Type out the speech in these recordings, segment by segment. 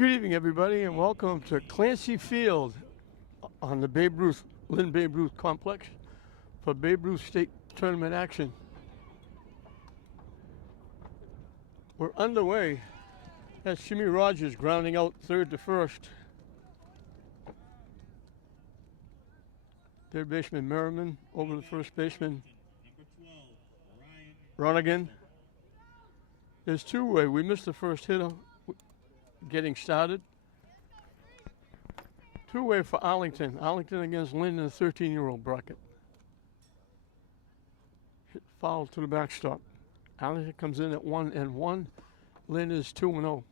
Good evening, everybody, and welcome to Clancy Field on the Lynn Babe Ruth Complex for Babe Ruth State Tournament action. We're underway. That's Jimmy Rogers grounding out third to first. Third baseman Merriman over to first baseman Ronigan. There's two-way. We missed the first hitter getting started. Two-way for Arlington. Arlington against Lynn in the 13-year-old bracket. Hit foul to the backstop. Arlington comes in at 1-1. Lynn is 2-0.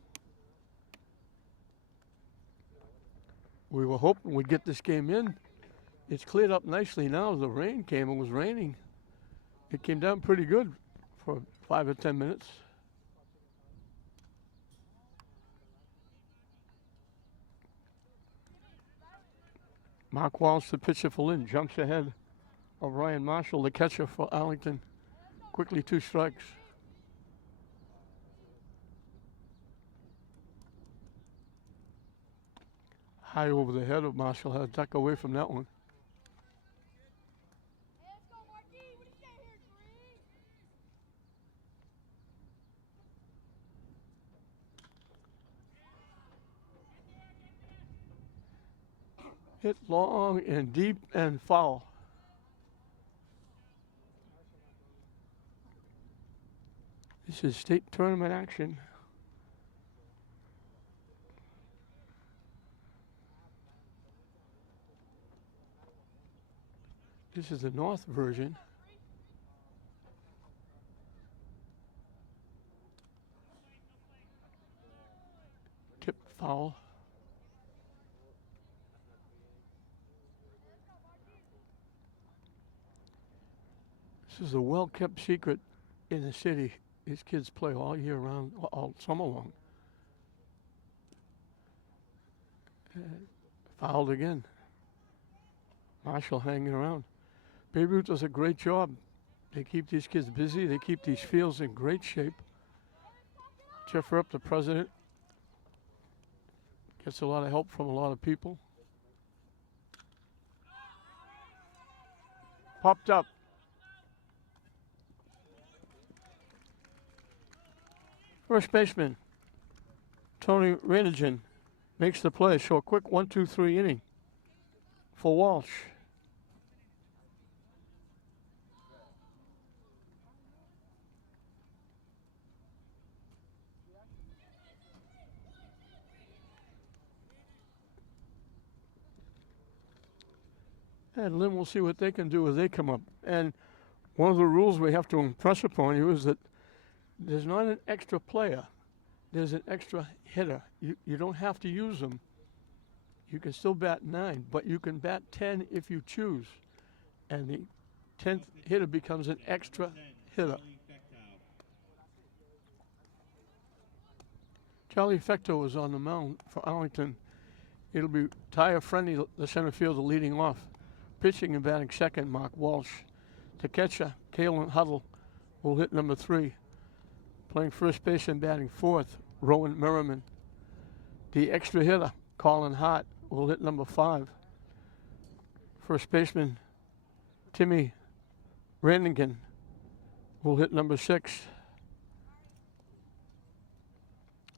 We were hoping we'd get this game in. It's cleared up nicely now. The rain came. It was raining. It came down pretty good for 5 or 10 minutes. Mark Walsh, the pitcher for Lynn, jumps ahead of Ryan Marshall, the catcher for Arlington. Quickly 2 strikes. High over the head of Marshall, had to duck away from that one. Hit long and deep and foul. This is state tournament action. This is the North version. Tip foul. This is a well-kept secret in the city. These kids play all year round, all summer long. Fouled again. Marshall hanging around. Babe Ruth does a great job. They keep these kids busy. They keep these fields in great shape. Jeff Rupp, the president, gets a lot of help from a lot of people. Popped up. First baseman, Tony Ranigan, makes the play. So a quick 1-2-3 inning for Walsh. And Lynn will see what they can do as they come up. And one of the rules we have to impress upon you is that there's not an extra player. There's an extra hitter. You don't have to use them. You can still bat 9, but you can bat 10 if you choose. And the 10th hitter becomes an extra hitter. Charlie Fecto is on the mound for Arlington. It'll be Tyre Friendly, the center fielder, leading off. Pitching and batting second, Mark Walsh. The catcher, Kalen Huddle, will hit number 3. Playing first base and batting fourth, Rowan Merriman. The extra hitter, Colin Hart, will hit number 5. First baseman, Timmy Ranigan, will hit number 6.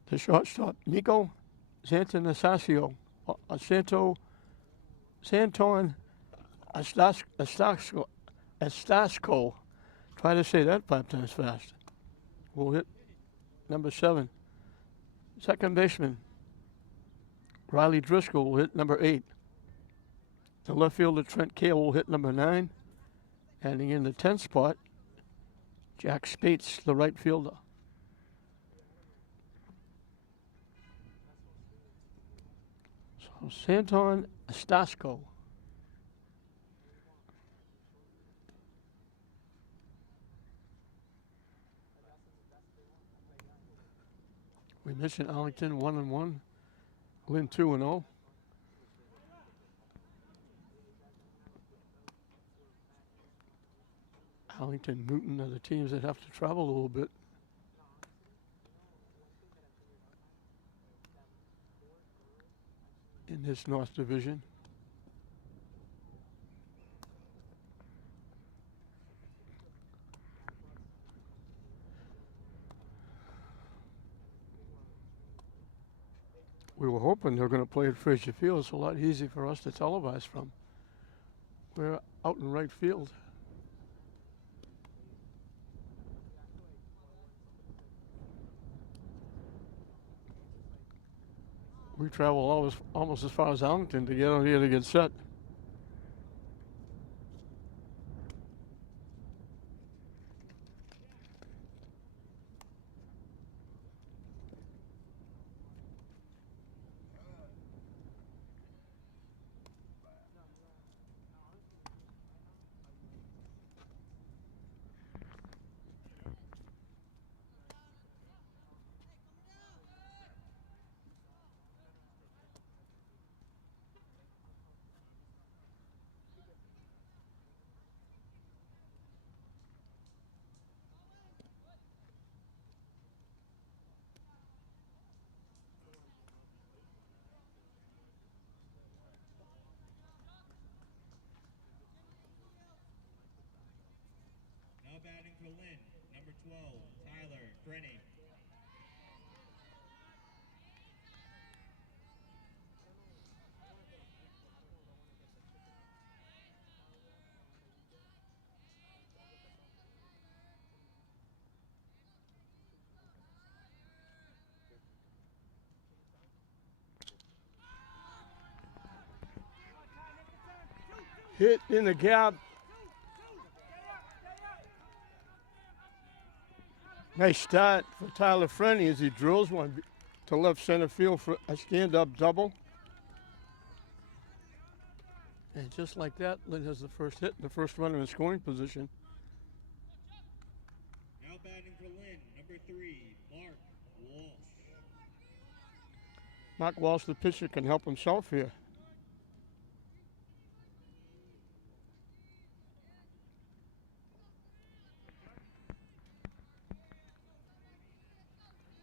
The shortstop, Nico Santon Astasco. Try to say that 5 times fast. Will hit number 7. Second baseman, Riley Driscoll, will hit number 8. The left fielder, Trent Cale, will hit number 9. And in the 10th spot, Jack Spates, the right fielder. So Santon Astasco. We mentioned Arlington 1-1, Lynn 2-0. Arlington, Newton are the teams that have to travel a little bit. in this North Division. We were hoping they were going to play at Frazier Field. It's a lot easier for us to televise from. We're out in right field. We travel almost as far as Arlington to get out here to get set. Now batting for Lynn, number 12, Tyler Frenny. Hit in the gap. Nice start for Tyler Frenny as he drills one to left center field for a stand-up double. And just like that, Lynn has the first hit, the first runner in scoring position. Now batting for Lynn, number 3, Mark Walsh. Mark Walsh, the pitcher, can help himself here.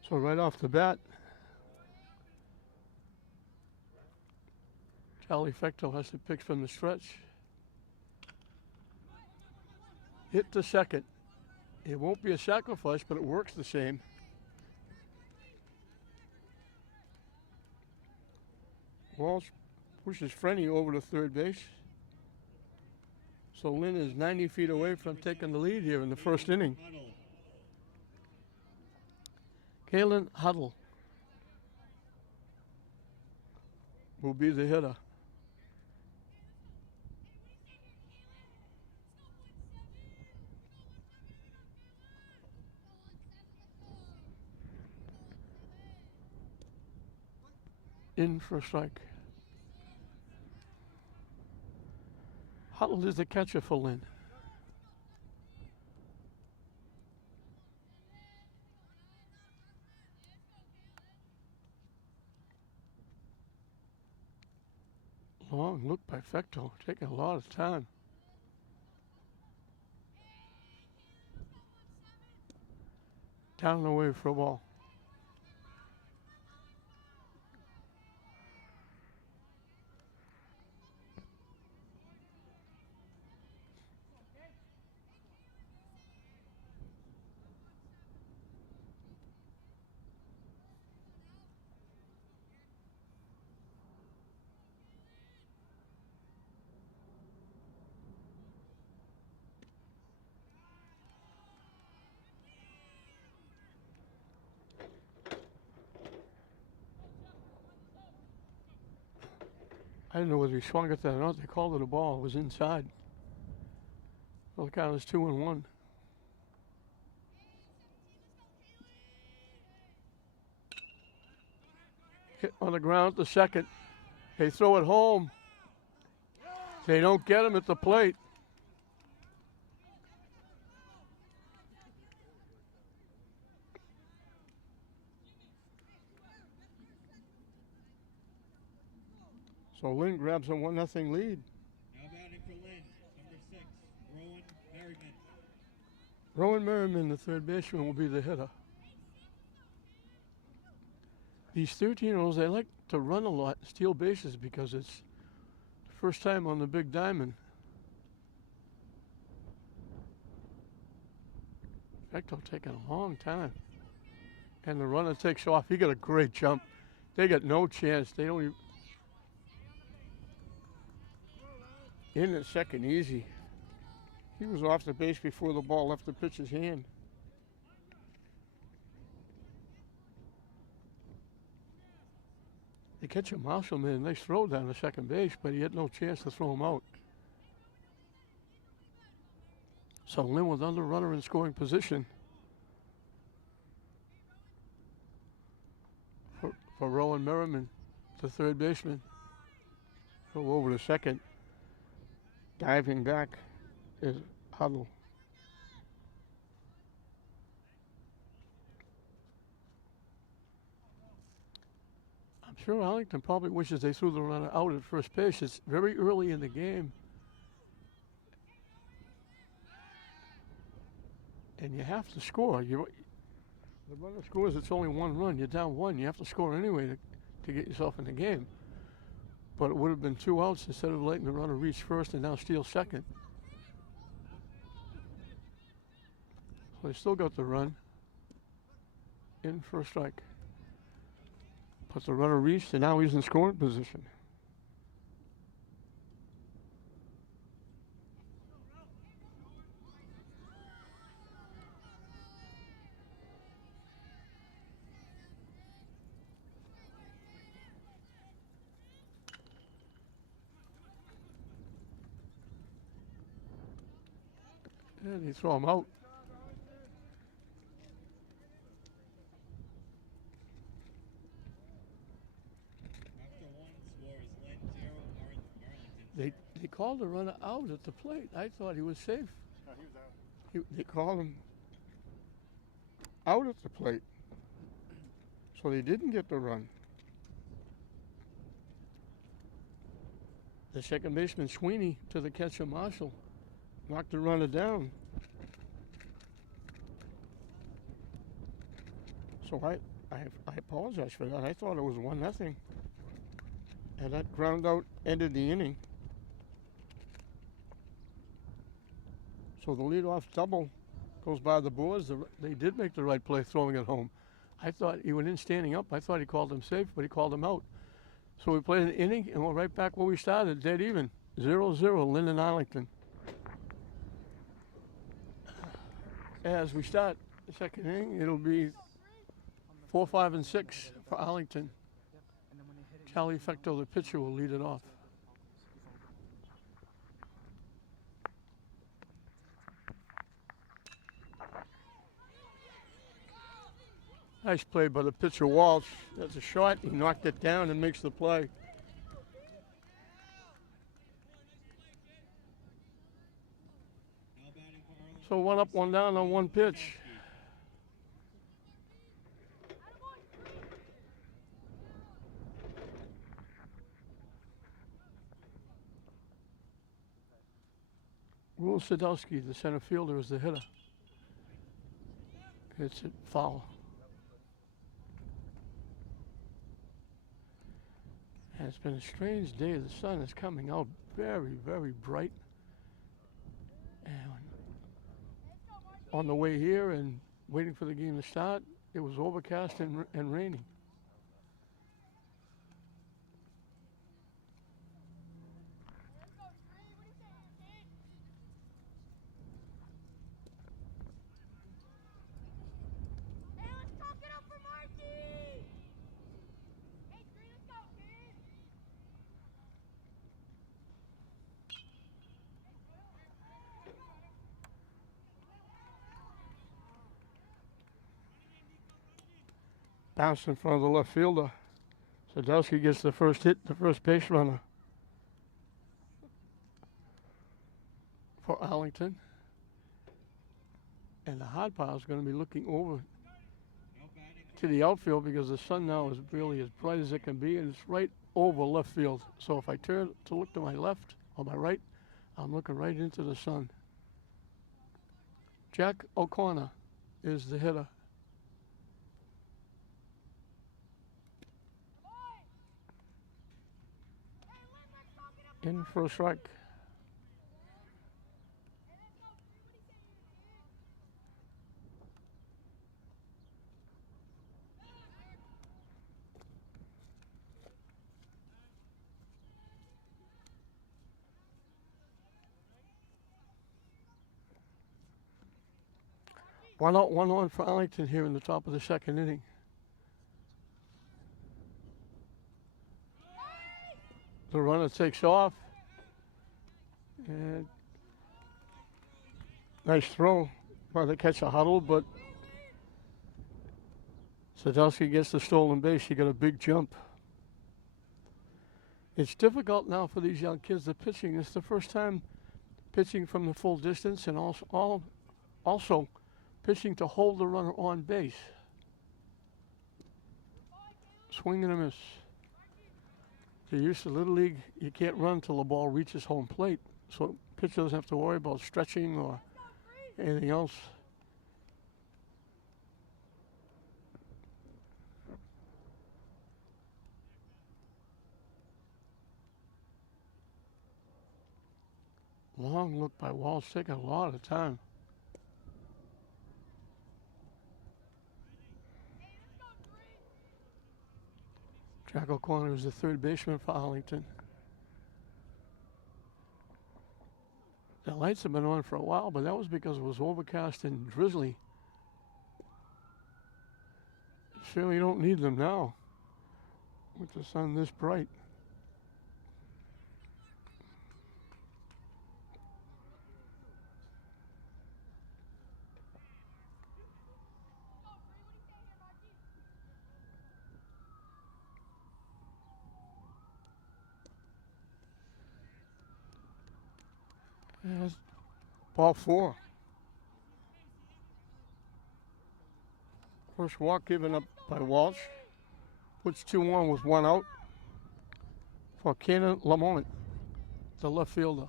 So right off the bat, Charlie Fechtel has to pitch from the stretch. Hit to second. It won't be a sacrifice, but it works the same. Walsh pushes Frenny over to third base. So Lynn is 90 feet away from taking the lead here in the first inning. Kalen Huddle will be the hitter. In for a strike. Huddle is the catcher for Lynn. Long look by Fechtel, taking a lot of time. Down and away for a ball. I didn't know whether he swung at that or not. They called it a ball. It was inside. Well, the count is 2-1. Hit on the ground to second. They throw it home. They don't get him at the plate. So Lynn grabs a 1-0 lead. Now batting for Lynn, number 6, Rowan Merriman. Rowan Merriman, the third baseman, will be the hitter. These 13-year-olds, they like to run a lot, steal bases because it's the first time on the big diamond. In fact, it'll take a long time. And the runner takes off. He got a great jump. They got no chance. They don't even. In at second, easy. He was off the base before the ball left the pitcher's hand. The catcher Marshall made a nice throw down to second base, but he had no chance to throw him out. So Lynn with under runner in scoring position. For Rowan Merriman, the third baseman. Go over to second. Diving back is Huddle. I'm sure Arlington probably wishes they threw the runner out at first base. It's very early in the game. And you have to score. The runner scores, it's only one run. You're down one. You have to score anyway to get yourself in the game. But it would have been 2 outs instead of letting the runner reach first and now steal second. So they still got the run in for a strike. But the runner reached and now he's in scoring position. And they throw him out. After one, score is Lynn 0, Arlington. They called the runner out at the plate. I thought he was safe. No, he was out. They called him out at the plate. So they didn't get the run. The second baseman Sweeney to the catcher Marshall knocked the runner down. So I apologize for that. I thought it was 1-0. And that ground out ended the inning. So the leadoff double goes by the boards. They did make the right play throwing it home. I thought he went in standing up. I thought he called him safe, but he called him out. So we played an inning, and we're right back where we started, dead even. 0-0, Lynn and Arlington. As we start the second inning, it'll be 4, 5, and 6 for Arlington. Charlie Fecto, the pitcher, will lead it off. Nice play by the pitcher Walsh. That's a shot. He knocked it down and makes the play. Now batting for Arlington. So 1 up, 1 down on 1 pitch. Will Sadowski, the center fielder, is the hitter. It's a foul. And it's been a strange day. The sun is coming out very, very bright. And on the way here and waiting for the game to start, it was overcast and raining. Bounce in front of the left fielder. Sadowski gets the first hit, the first base runner for Arlington. And the hard pile is going to be looking over Now batting for to the outfield because the sun now is really as bright as it can be, and it's right over left field. So if I turn to look to my left or my right, I'm looking right into the sun. Jack O'Connor is the hitter. In for a strike. One out, one on for Arlington here in the top of the second inning. The runner takes off. And nice throw by the catcher Huddle, but Sadowski gets the stolen base. He got a big jump. It's difficult now for these young kids. The pitching, it's the first time pitching from the full distance, and also pitching to hold the runner on base. Swing and a miss. They're used to Little League, you can't run till the ball reaches home plate. So pitcher doesn't have to worry about stretching or anything else. Long look by Walsh, taking a lot of time. Jack O'Connor is the third baseman for Arlington. The lights have been on for a while, but that was because it was overcast and drizzly. Surely don't need them now with the sun this bright. Yes. Ball four. First walk given up by Walsh. Puts 2 on with 1 out for Kenan Lamont, the left fielder.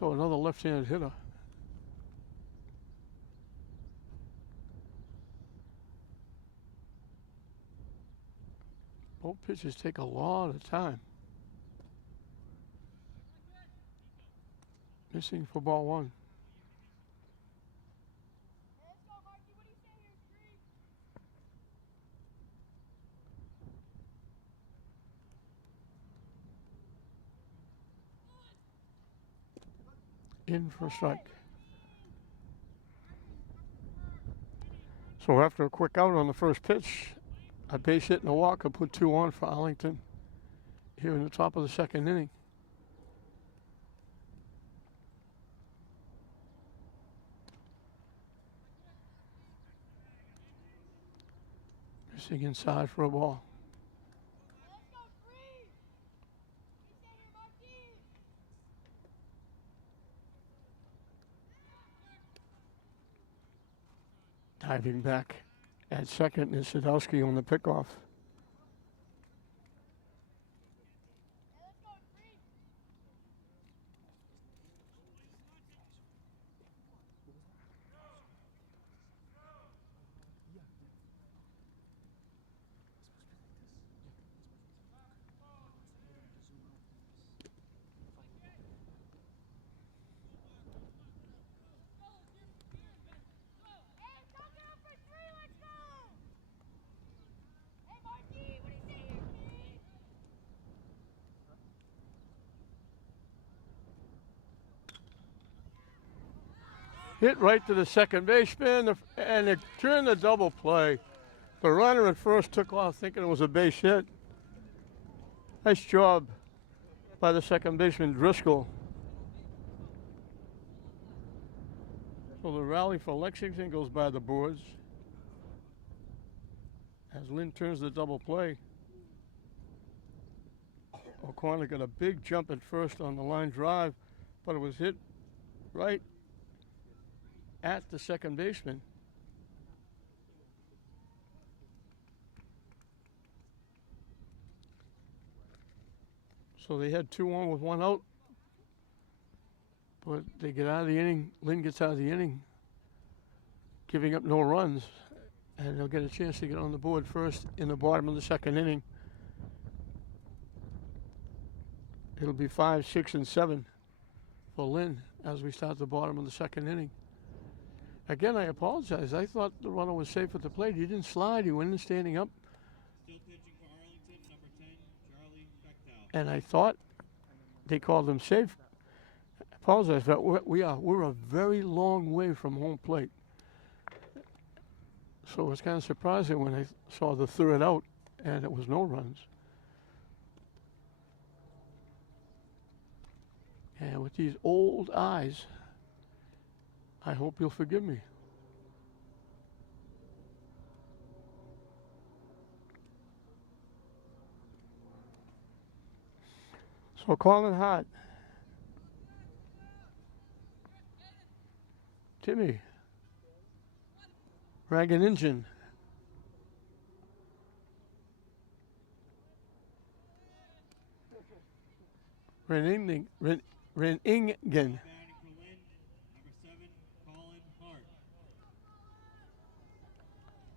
Another left-handed hitter. Both pitches take a lot of time. Missing for ball 1. In for a strike. So after a quick out on the first pitch, a base hit and a walk will put 2 on for Arlington here in the top of the second inning. Missing inside for a ball. Diving back at second is Sadowski on the pickoff. Hit right to the second baseman, and it turned the double play. The runner at first took off thinking it was a base hit. Nice job by the second baseman, Driscoll. So the rally for Lexington goes by the boards as Lynn turns the double play. O'Connor got a big jump at first on the line drive, but it was hit right at the second baseman. So they had 2 on with 1 out, but they get out of the inning. Lynn gets out of the inning, giving up no runs, and they'll get a chance to get on the board first in the bottom of the second inning. It'll be 5, 6, and 7 for Lynn as we start the bottom of the second inning. Again, I apologize. I thought the runner was safe at the plate. He didn't slide. He went in standing up. Still pitching for Arlington, number 10, Charlie Bechtel. And I thought they called him safe. I apologize, but we're a very long way from home plate. So it was kind of surprising when I saw the third out and it was no runs. And with these old eyes, I hope you'll forgive me. So calling hot. Timmy. Ragged Engine. Renningen. Batting for Lynn, number 7, Colin Hart.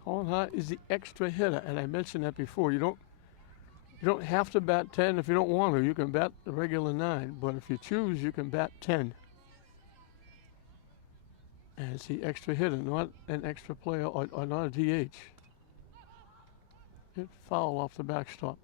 Colin Hart is the extra hitter, and I mentioned that before. You don't have to bat 10 if you don't want to. You can bat the regular 9, but if you choose, you can bat 10. And it's the extra hitter, not an extra player or not a DH. Hit foul off the backstop.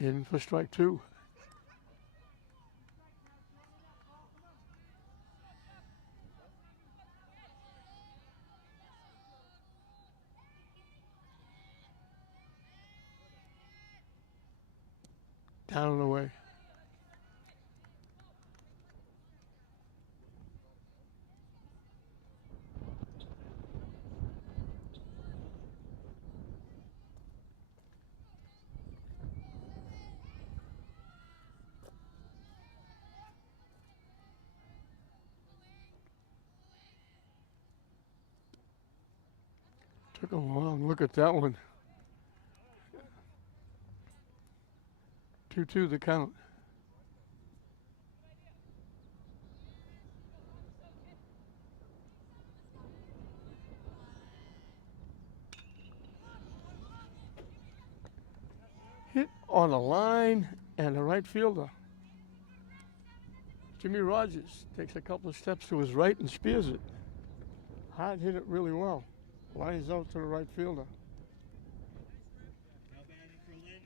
In for strike 2. Down and away. Took a long look at that one. 2-2 the count. Hit on a line and the right fielder. Jimmy Rogers takes a couple of steps to his right and spears it. Hart hit it really well. Lines out to the right fielder Now batting for Lynn,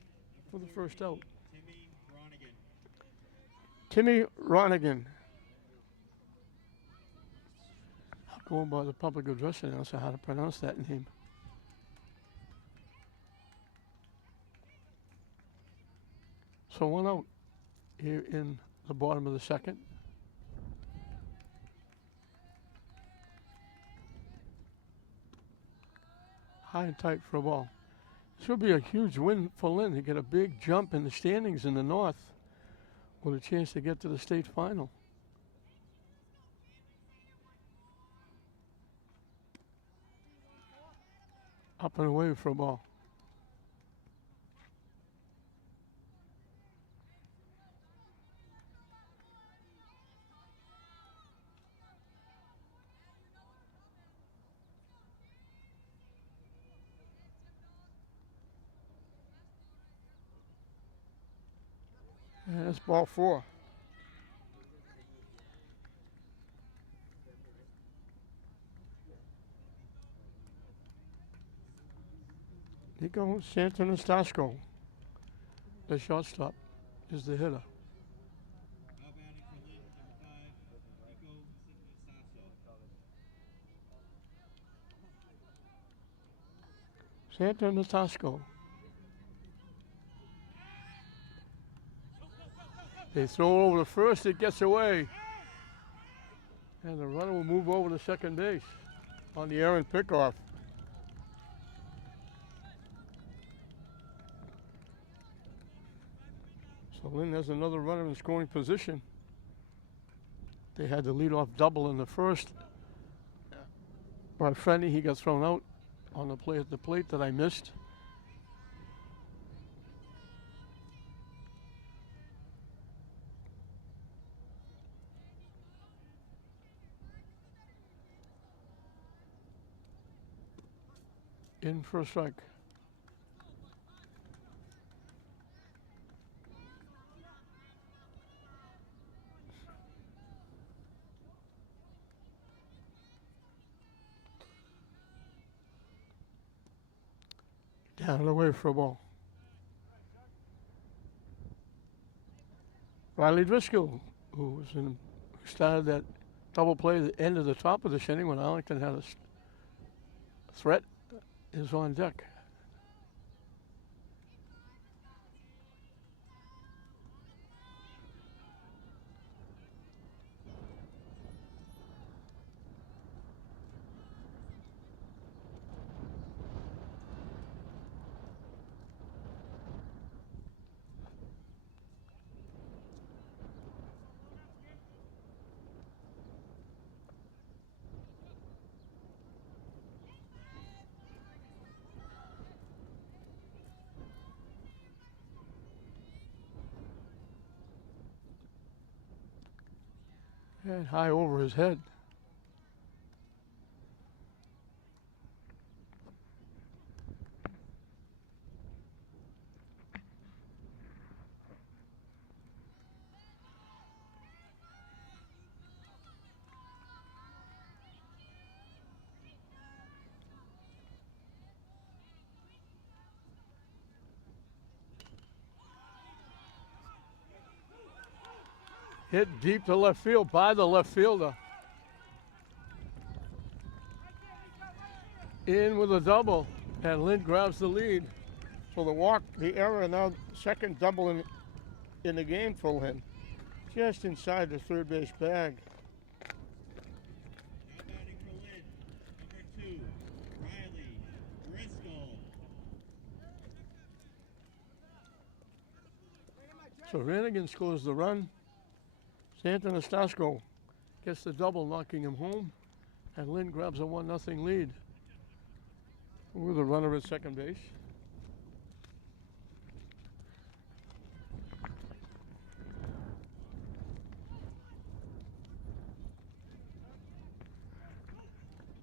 for number the first out. 14, Timmy Ronigan. Timmy Ronigan. I'm going by the public address announcer how to pronounce that name. So 1 out here in the bottom of the second. High and tight for a ball. This will be a huge win for Lynn to get a big jump in the standings in the north with a chance to get to the state final. Up and away for a ball. And that's ball 4. Nico Santanastasco, the shortstop, is the hitter. Now batting for Lynn, number 5, Nico Santasasso. Santanastasco. They throw over to first, it gets away. And the runner will move over to second base on the errant pickoff. So Lynn has another runner in scoring position. They had the leadoff double in the first. By Friendly, he got thrown out on the play at the plate that I missed. In for a strike. Down and away for a ball. Riley Driscoll, who started that double play at the end of the top of this inning when Arlington had a threat, is on deck. And high over his head. Hit deep to left field by the left fielder. In with a double, and Lynn grabs the lead for the walk, the error, now second double in the game for Lynn. Just inside the third base bag. Now batting for Lynn, number 2, Riley Driscoll. So Rannigan scores the run. Stanton Estasco gets the double, knocking him home, and Lynn grabs a 1-0 lead with a runner at second base.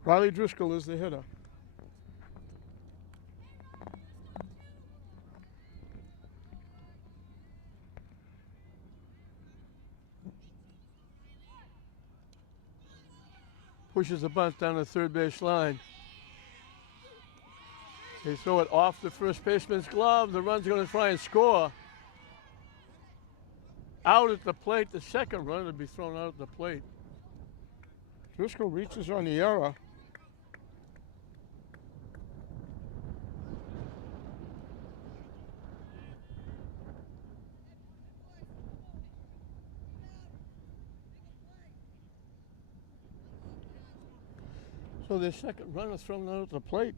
Riley Driscoll is the hitter. Pushes the bunt down the third base line. They throw it off the first baseman's glove. The run's going to try and score. Out at the plate. The second run would be thrown out at the plate. Driscoll reaches on the error. So the second runner thrown out at the plate.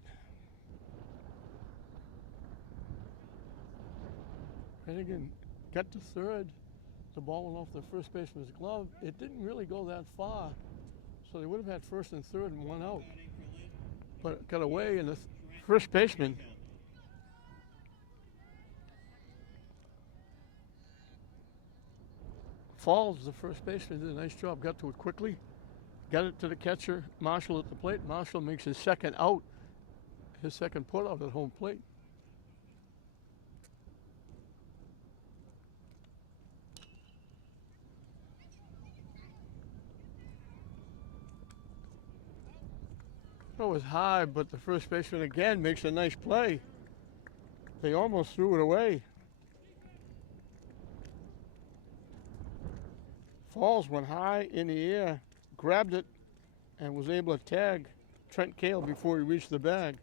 Rannigan got to third. The ball went off the first baseman's glove. It didn't really go that far. So they would have had first and third and one out. But it got away, and the first baseman Falls, the first baseman, did a nice job. Got to it quickly. Got it to the catcher, Marshall, at the plate. Marshall makes his second out, his second put out at home plate. Throw was high, but the first baseman again makes a nice play. They almost threw it away. Falls went high in the air, grabbed it, and was able to tag Trent Cale before he reached the bag.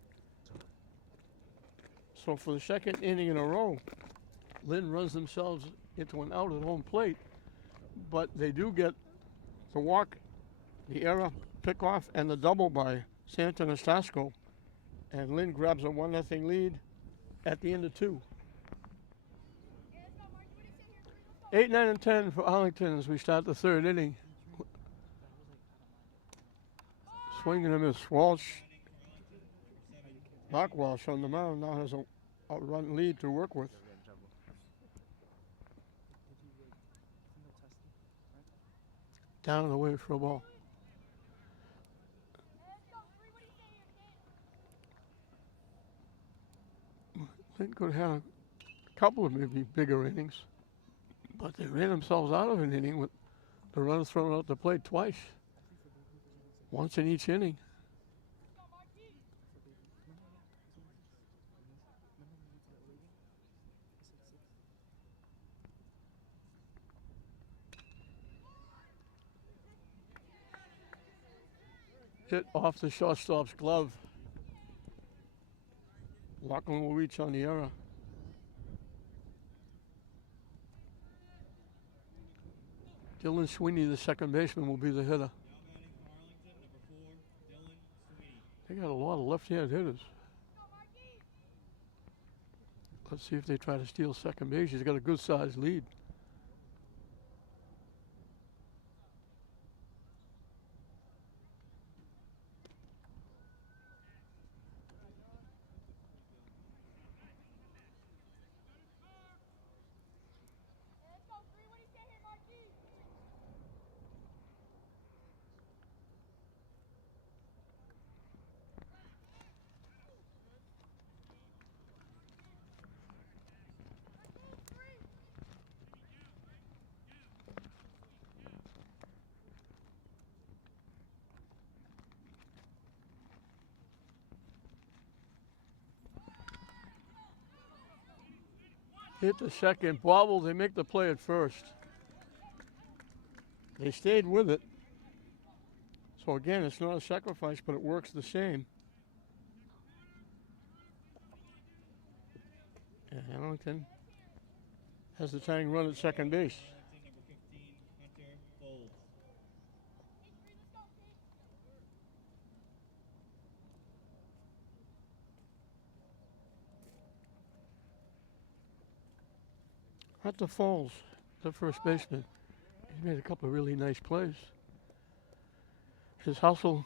So for the second inning in a row, Lynn runs themselves into an out at home plate, but they do get the walk, the error, pickoff, and the double by Stanton Estasco, and Lynn grabs a 1-0 lead at the end of 2. 8, 9, and 10 for Arlington as we start the third inning. Swing and a miss. Walsh. Mark Walsh on the mound now has a run lead to work with. Down and away for a ball. Lynn could have had a couple of maybe bigger innings, but they ran themselves out of an inning with the runners thrown out the plate twice. Once in each inning. Hit off the shortstop's glove. Lachlan will reach on the error. Dylan Sweeney, the second baseman, will be the hitter. They got a lot of left-handed hitters. Let's see if they try to steal second base. He's got a good-sized lead. Hit the second, bobble, they make the play at first. They stayed with it. So again, it's not a sacrifice, but it works the same. And Arlington has the tying run at second base. Hunter Falls, the first baseman. He made a couple of really nice plays. His hustle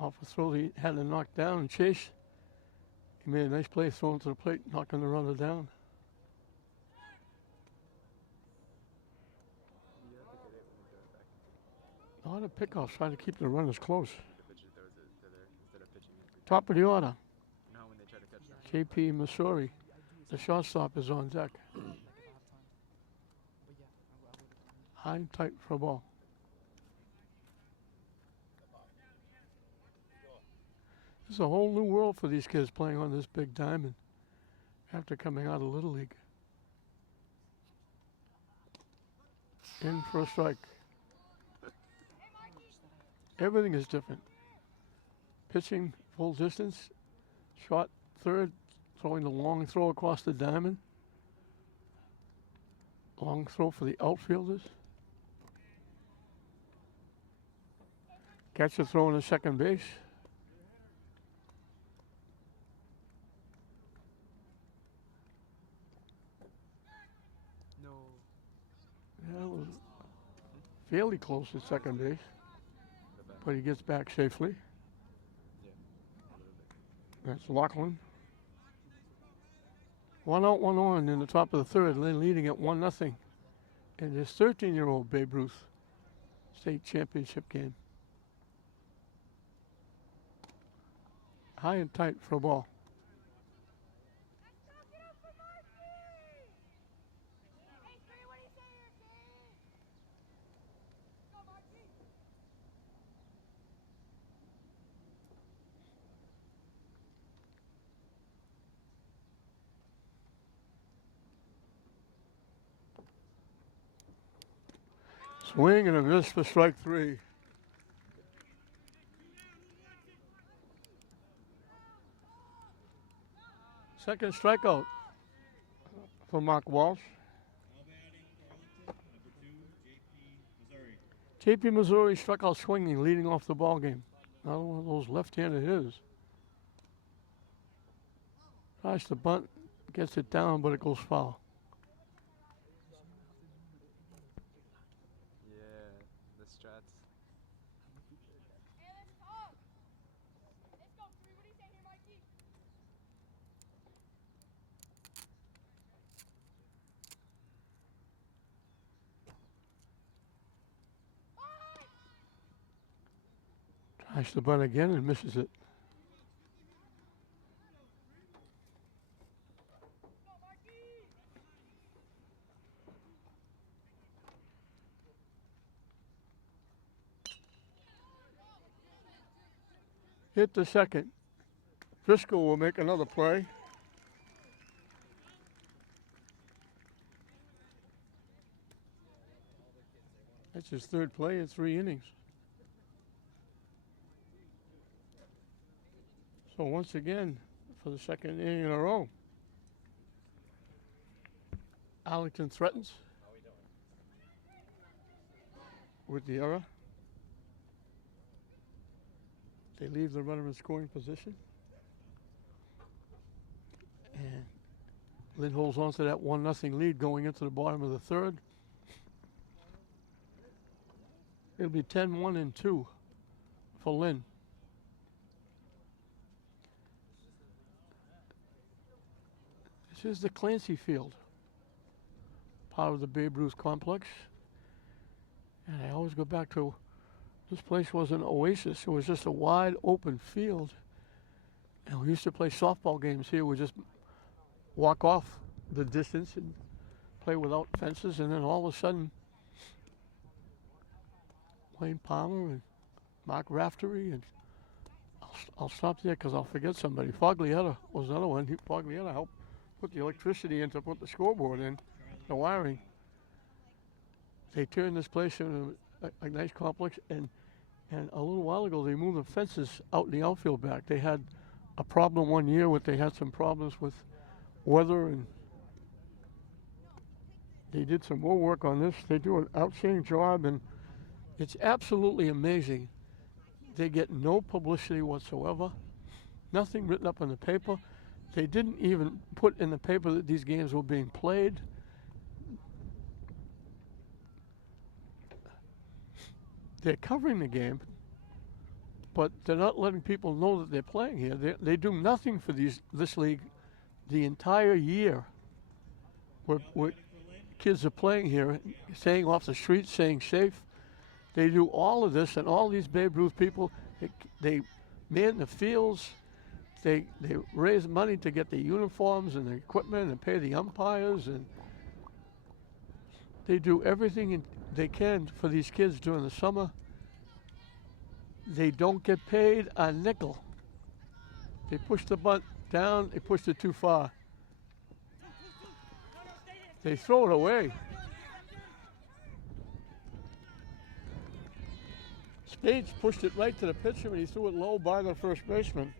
off a throw he had to knock down and chase. He made a nice play throwing to the plate, knocking the runner down. A lot of pickoffs trying to keep the runners close. Top of the order. J.P. Missouri, the shortstop, is on deck. High and tight for a ball. This is a whole new world for these kids playing on this big diamond after coming out of Little League. In for a strike. Everything is different. Pitching full distance, short third, throwing the long throw across the diamond. Long throw for the outfielders. Catcher throwing to second base. No. Yeah, it was fairly close at second base, but he gets back safely. That's Lachlan. 1 out, 1 on in the top of the third. Lynn leading at 1-0 in this 13-year-old Babe Ruth state championship game. High and tight for a ball. Swing and a miss for strike 3. Second strikeout for Mark Walsh. J.P. Missouri struck out swinging, leading off the ball game. Another one of those left-handed hitters. Tries to bunt, gets it down, but it goes foul. Yeah, the strats. Tries to bunt again and misses it. Hit the second. Driscoll will make another play. That's his third play in 3 innings. So once again, for the second inning in a row, Arlington threatens with the error. They leave the runner in scoring position. And Lynn holds on to that 1-0 lead going into the bottom of the third. It'll be 10-1 and 2 for Lynn. This is the Clancy Field, part of the Babe Ruth complex. And I always go back to, this place was an oasis. It was just a wide open field. And we used to play softball games here. We just walk off the distance and play without fences. And then all of a sudden, Wayne Palmer and Mark Raftery, and I'll stop there because I'll forget somebody. Foglietta was another one. Foglietta helped put the electricity in to put the scoreboard in, the wiring. They turned this place into a nice complex, and a little while ago they moved the fences out in the outfield back. They had a problem one year with, they had some problems with weather, and they did some more work on this. They do an outstanding job, and it's absolutely amazing. They get no publicity whatsoever, nothing written up in the paper. They didn't even put in the paper that these games were being played. They're covering the game, but they're not letting people know that they're playing here. They do nothing for this league the entire year. Where kids are playing here, staying off the streets, staying safe. They do all of this, and all these Babe Ruth people, they man the fields. They raise money to get the uniforms and the equipment and pay the umpires, and they do everything they can for these kids during the summer. They don't get paid a nickel. They push the bunt down, they pushed it too far. They throw it away. Spades pushed it right to the pitcher, and he threw it low by the first baseman.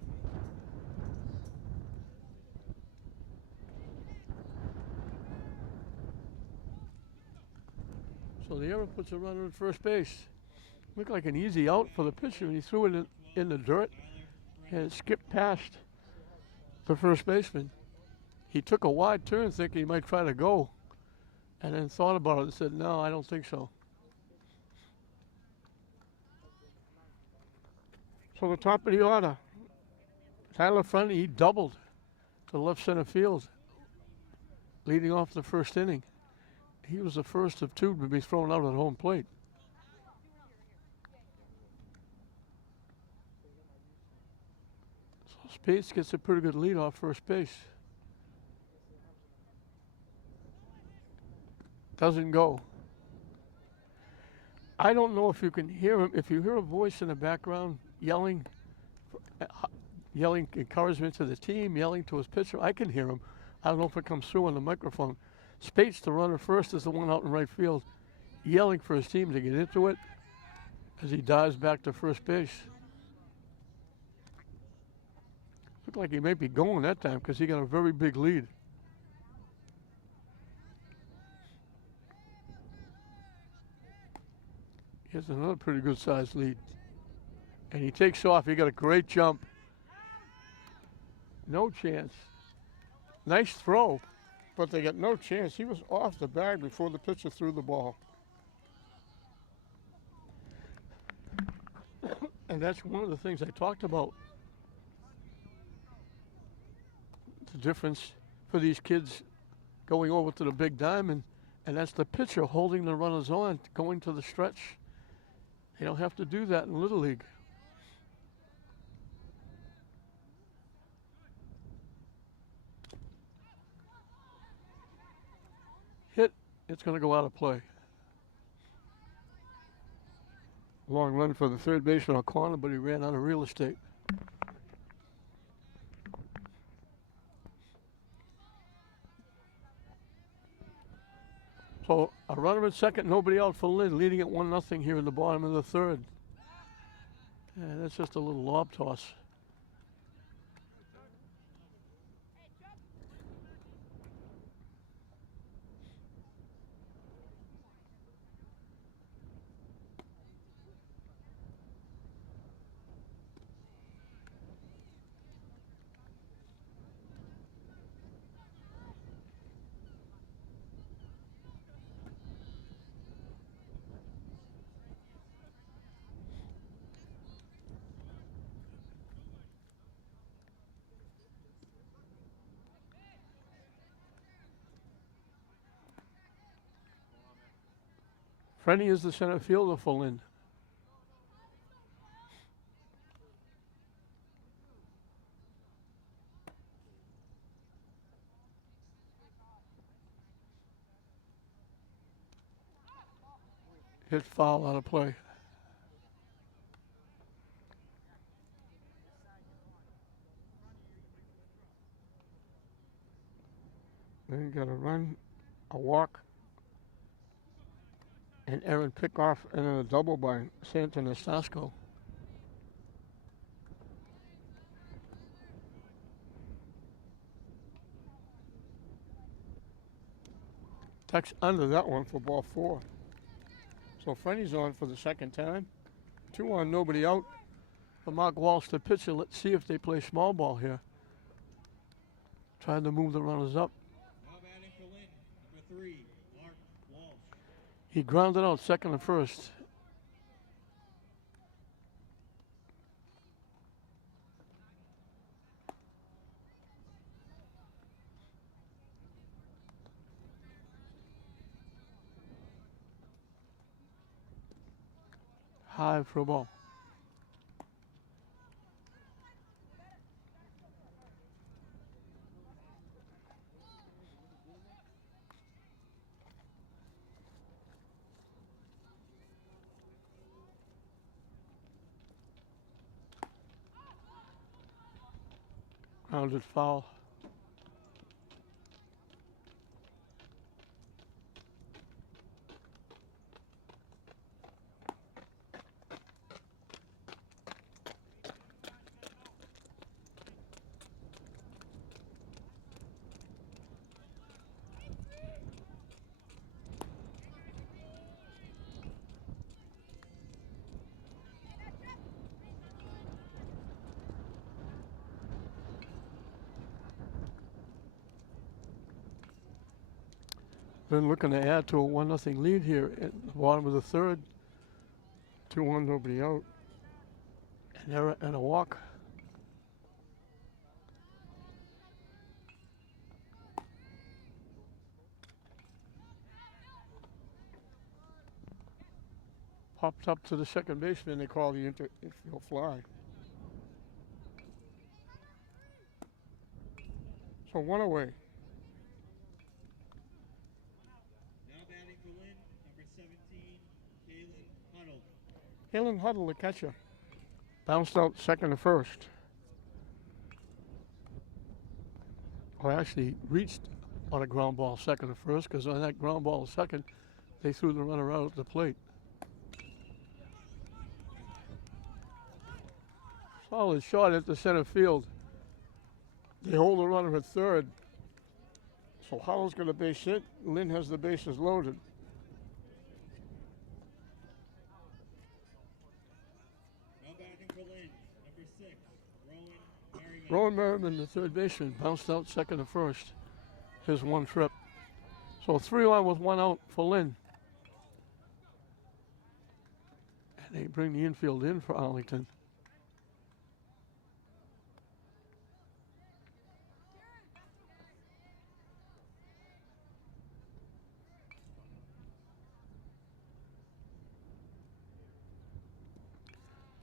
So the error puts a runner at first base. Looked like an easy out for the pitcher, and he threw it in the dirt, and it skipped past the first baseman. He took a wide turn thinking he might try to go, and then thought about it and said, no, I don't think so. So the top of the order, Tyler Friendly, he doubled to left center field, leading off the first inning. He was the first of two to be thrown out at home plate. So Spades gets a pretty good lead off first base. Doesn't go. I don't know if you can hear him. If you hear a voice in the background yelling encouragement to the team, yelling to his pitcher, I can hear him. I don't know if it comes through on the microphone. Spates, the runner first, is the one out in right field, yelling for his team to get into it as he dives back to first base. Looked like he might be going that time because he got a very big lead. He has another pretty good sized lead. And he takes off. He got a great jump. No chance. Nice throw, but they got no chance. He was off the bag before the pitcher threw the ball. And that's one of the things I talked about. The difference for these kids going over to the big diamond, and that's the pitcher holding the runners on, going to the stretch. They don't have to do that in Little League. hit, it's going to go out of play. Long run for the third baseman O'Connor, but he ran out of real estate. So a runner at second, nobody out for Lynn, leading at 1-0 here in the bottom of the third. And that's just a little lob toss. Frenny is the center fielder for Lynn. Hit foul out of play. Then you got a run, a walk, an errant pickoff, and then a double by Santon Estasco. Tucks under that one for ball 4. So Frenny's on for the second time. 2 on, nobody out. For Mark Walsh, the pitcher. Let's see if they play small ball here. Trying to move the runners up. Now batting for Lynn, number 3, Mark Walsh. He grounded out second and first. High for a ball. Grounded foul. Then looking to add to a 1-0 lead here at the bottom of the third. 2-1, nobody out. An error and a walk. Popped up to the second baseman. They call the infield fly. So 1 away. Now batting for Lynn, number 17, Kalen Huddle. Kalen Huddle, the catcher. Bounced out second to first. Or actually reached on a ground ball second to first, because on that ground ball second, they threw the runner out at the plate. Solid shot at the center field. They hold the runner at third. So Huddle's going to base hit. Lynn has the bases loaded. Now batting for Lynn, number 6, Rowan Merriman. Rowan Merriman, the third baseman, bounced out second to first. His one trip. So 3 on with 1 out for Lynn. And they bring the infield in for Arlington.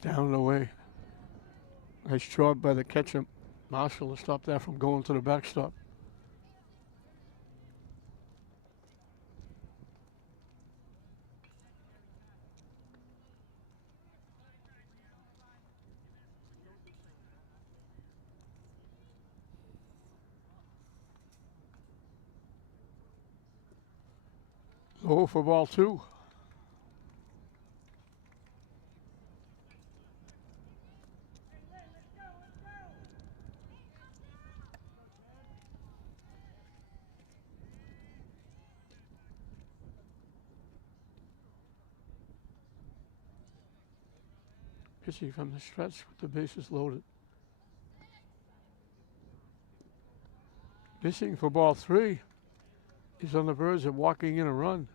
Down and away. Nice job by the catcher, Marshall, to stop that from going to the backstop. Low for ball 2. Pitching from the stretch with the bases loaded. Pitching for ball 3. He's on the verge of walking in a run.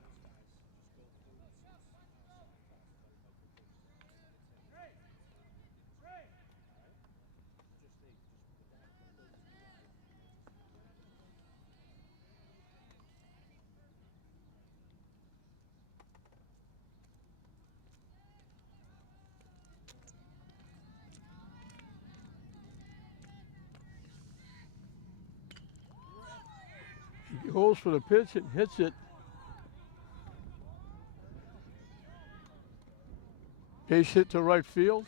He goes for the pitch and hits it. Base hit to right field.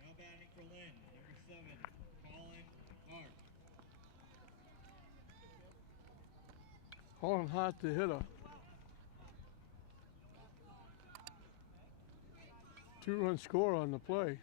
Now batting for Lynn, number 7, Hart. Calling hard to hitter. 2-run score on the play.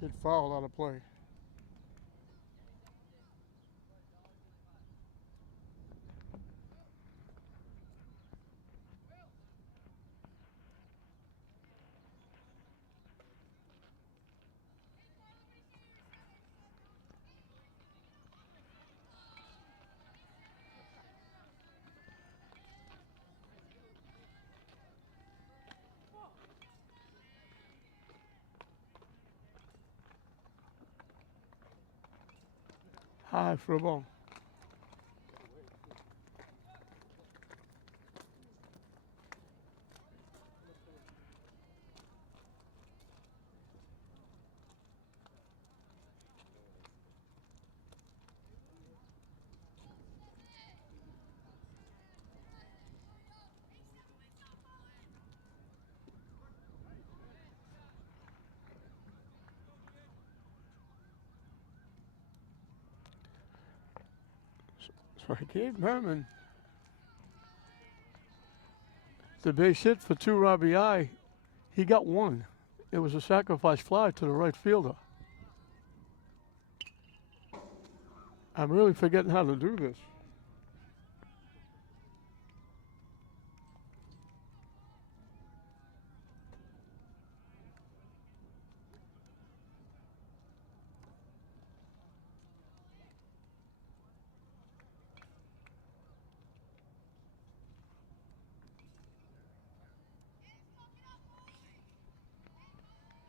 Hit foul out of play. High for a ball. So I gave Merriman the base hit for 2 RBI. He got 1. It was a sacrifice fly to the right fielder. I'm really forgetting how to do this.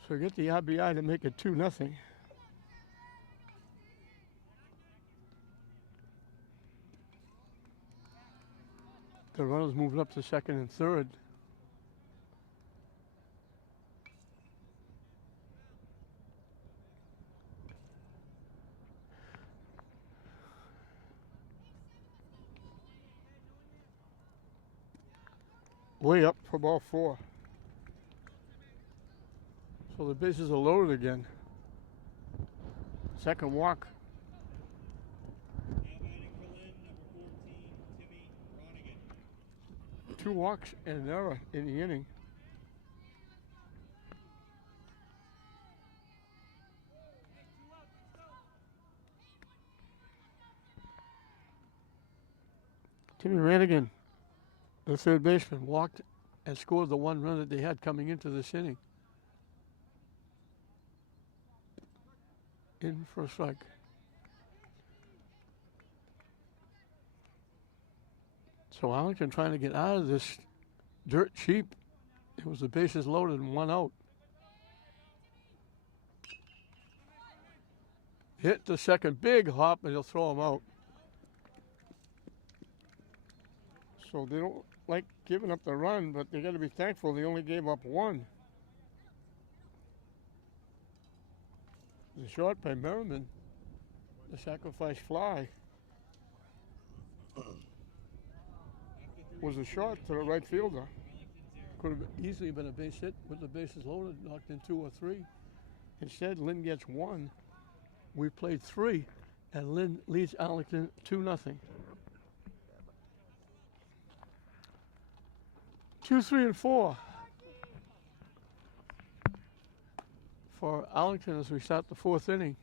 So get the RBI to make it 2-0. The runners moving up to second and third. Way up for ball 4. So the bases are loaded again. Second walk. Now batting for Lynn, number 14, Timmy Ronigan. 2 walks and an error in the inning. Timmy Ranigan, the third baseman, walked and scored the one run that they had coming into this inning. In for a strike. So Arlington trying to get out of this dirt cheap. It was the bases loaded and 1 out. Hit the second, big hop, and he'll throw him out. So they don't like giving up the run, but they got to be thankful they only gave up 1. The shot by Merriman, the sacrifice fly, was a shot to the right fielder. Could have easily been a base hit with the bases loaded, knocked in 2 or 3. Instead, Lynn gets 1. We played 3, and Lynn leads Arlington 2-0. 2, 3, and 4 for Arlington as we start the 4th inning.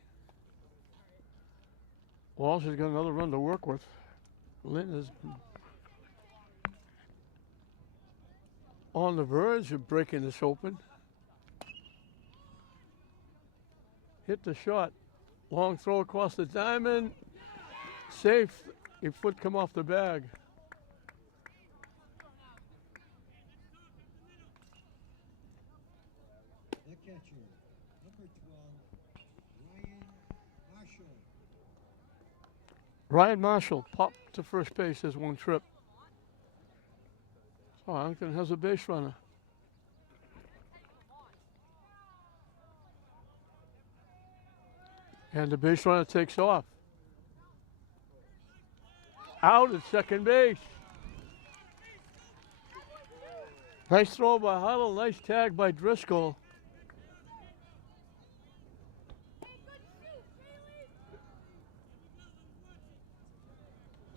Walsh has got another run to work with. Lynn is on the verge of breaking this open. Hit the shot. Long throw across the diamond. Safe. A foot come off the bag. The catcher, number 12, Ryan Marshall. Ryan Marshall popped to first base as 1 trip. So Arlington has a base runner. And the base runner takes off. Out at second base. Nice throw by Huddle, nice tag by Driscoll.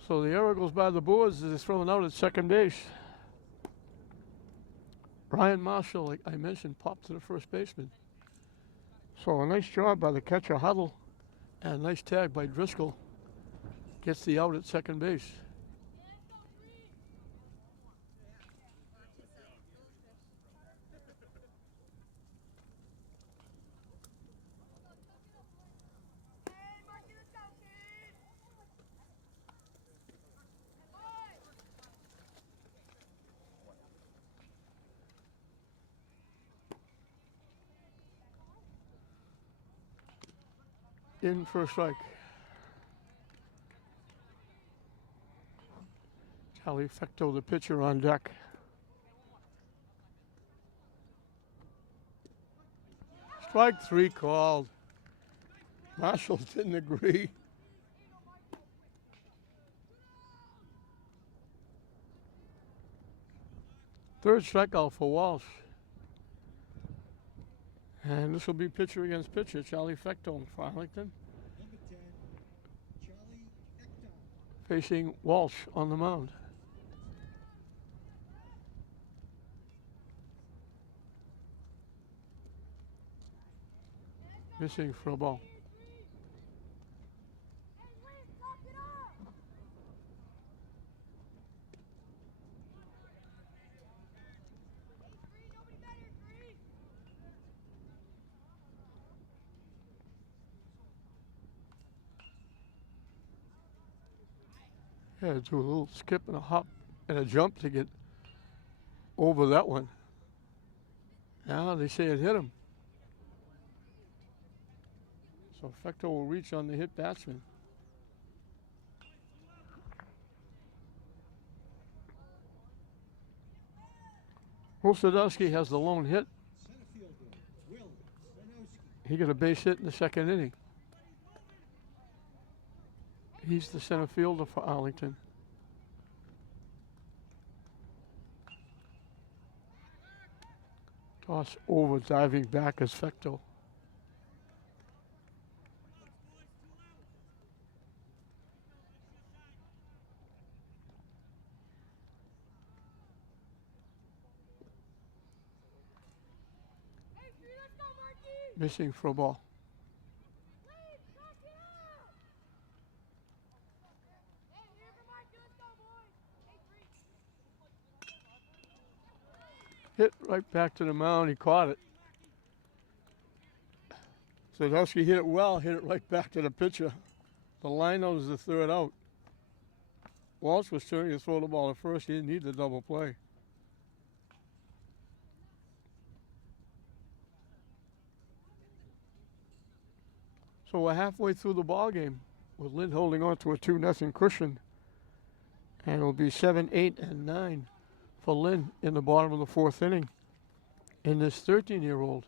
So the arrow goes by the boards as it's thrown out at second base. Ryan Marshall, like I mentioned, popped to the first baseman. So a nice job by the catcher Huddle and a nice tag by Driscoll. Gets the out at second base. In for a strike. Charlie Fecto, the pitcher, on deck. Strike 3 called. Marshall didn't agree. Third strikeout for Walsh. And this will be pitcher against pitcher, Charlie Fecto for Arlington. Number 10, Charlie Hector. Facing Walsh on the mound. Missing for a ball. Yeah, do a little skip and a hop and a jump to get over that one. Now they say it hit him. So Fecto will reach on the hit batsman. Sadowski has the lone hit. Center fielder, Will Sanowski. He got a base hit in the second inning. He's the center fielder for Arlington. Toss over, diving back as Fecto. Missing for a ball. hit right back to the mound. He caught it. Sadowski hit it well, hit it right back to the pitcher. The lineout is the third out. Walsh was turning to throw the ball at first. He didn't need the double play. So we're halfway through the ball game with Lynn holding on to a 2-0 cushion. And it'll be 7, 8, and 9 for Lynn in the bottom of the fourth inning in this 13-year-old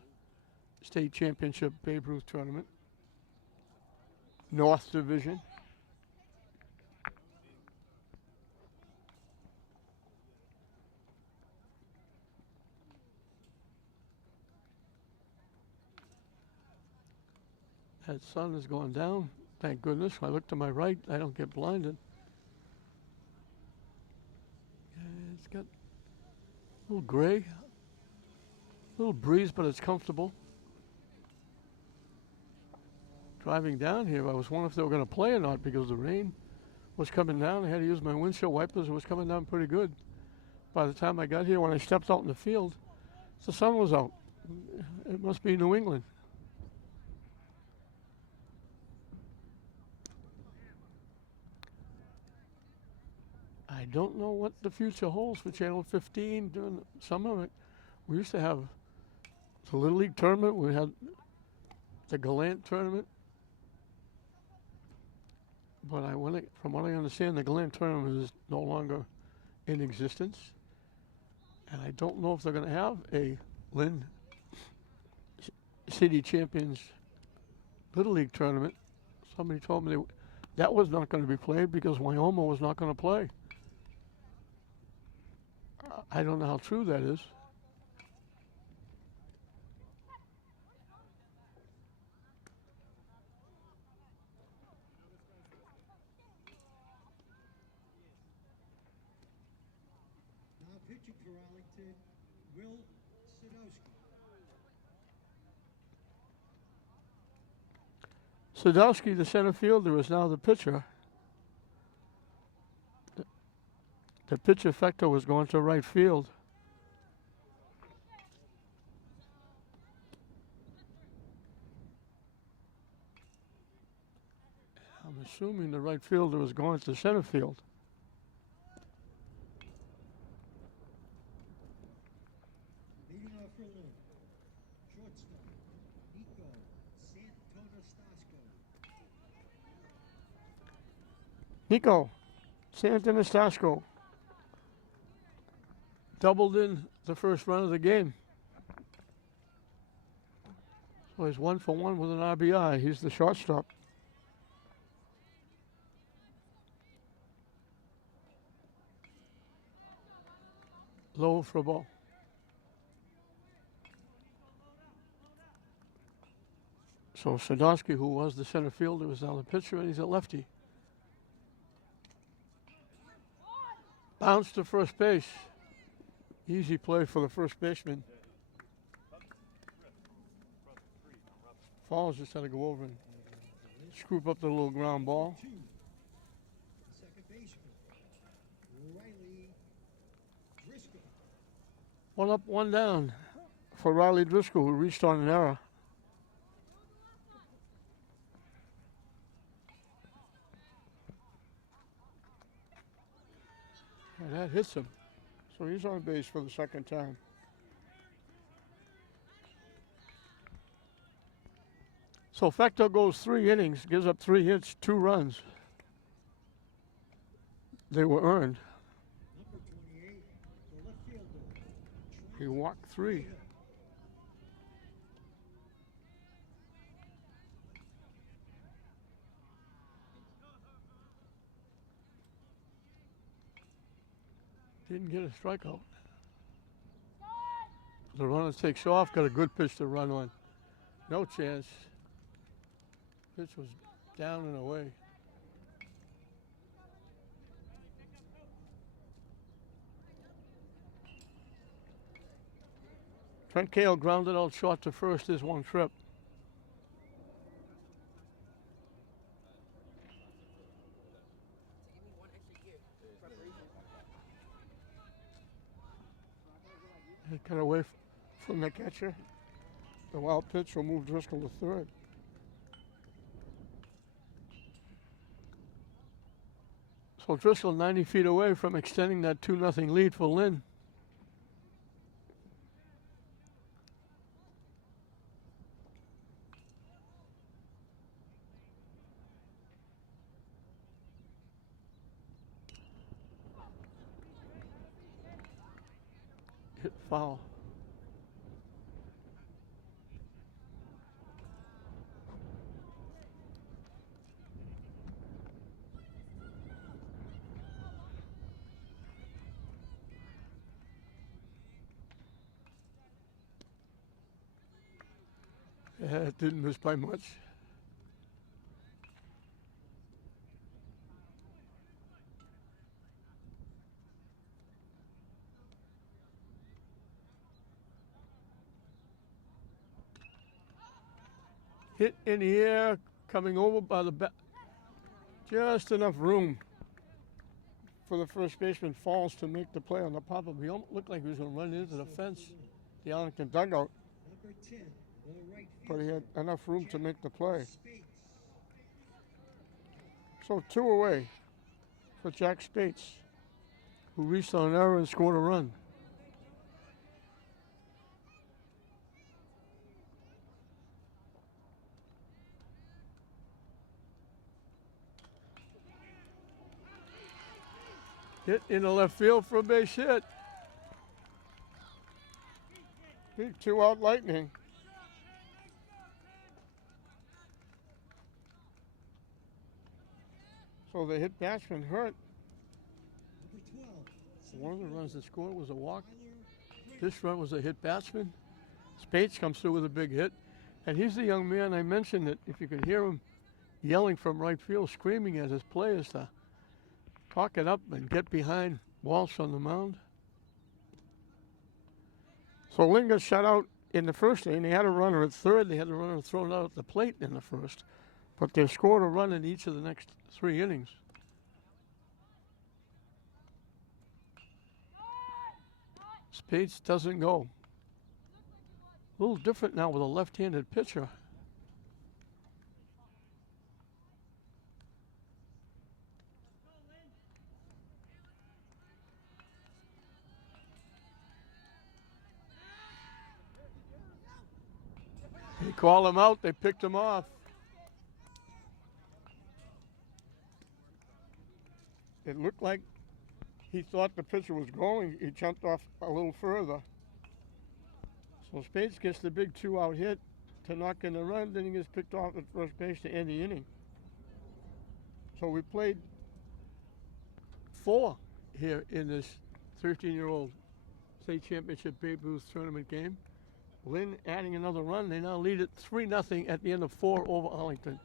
state championship Babe Ruth tournament. North Division. That sun is going down. Thank goodness. I look to my right. I don't get blinded. It's got a little gray, a little breeze, but it's comfortable. Driving down here, I was wondering if they were going to play or not because the rain was coming down. I had to use my windshield wipers. It was coming down pretty good. By the time I got here, when I stepped out in the field, the sun was out. It must be New England. I don't know what the future holds for Channel 15 during the summer. We used to have the Little League tournament. We had the Gallant tournament. But from what I understand, the Gallant tournament is no longer in existence. And I don't know if they're going to have a Lynn City Champions Little League tournament. Somebody told me that was not going to be played because Wyoming was not going to play. I don't know how true that is. Now pitching for Arlington, Will Sadowski. Sadowski, the center fielder, is now the pitcher. The pitch effector was going to right field. I'm assuming the right fielder was going to center field. Leading off for Lynn, shortstop, Nico Santanastasco doubled in the first run of the game. So he's 1 for 1 with an RBI. He's the shortstop. Low for a ball. So Sadowski, who was the center fielder, is now the pitcher, and he's a lefty. Bounce to first base. Easy play for the first baseman. Falls just had to go over and scoop up the little ground ball. second baseman, Riley Driscoll. 1 up, 1 down for Riley Driscoll, who reached on an error. And that hits him. So he's on base for the second time. So Fector goes 3 innings, gives up 3 hits, 2 runs. They were earned. Number 28, the left fielder. He walked 3. Didn't get a strikeout. The runner takes off, got a good pitch to run on. No chance. Pitch was down and away. Trent Cale grounded out short to first his 1 trip. It got away from the catcher. The wild pitch will move Driscoll to third. So Driscoll 90 feet away from extending that 2-0 lead for Lynn. Hit foul. Yeah, it didn't miss by much. Hit in the air, coming over by the back. Just enough room for the first baseman Falls to make the play on the pop-up. He almost looked like he was going to run into the fence, the Arlington dugout, Number 10, the right but he fielder, had enough room to make the play. Spates. So 2 away for Jack Spates, who reached on an error and scored a run. Hit in the left field for a base hit. Big 2-out Lightning. So the hit batsman hurt. Number 12, One of the runs that scored was a walk. Tyler This run was a hit batsman. Spates comes through with a big hit. And he's the young man I mentioned that if you could hear him yelling from right field, screaming at his players to talk it up and get behind Walsh on the mound. So Lynn got shut out in the first inning. They had a runner at third. They had a runner thrown out at the plate in the first. But they scored a run in each of the next 3 innings. Spates doesn't go. A little different now with a left-handed pitcher. They called him out. They picked him off. It looked like he thought the pitcher was going. He jumped off a little further. So Spates gets the big 2-out hit to knock in the run. Then he gets picked off at first base to end the inning. So we played 4 here in this 13-year-old state championship Babe Ruth tournament game. Lynn adding another run. They now lead it 3-0 at the end of 4 over Arlington.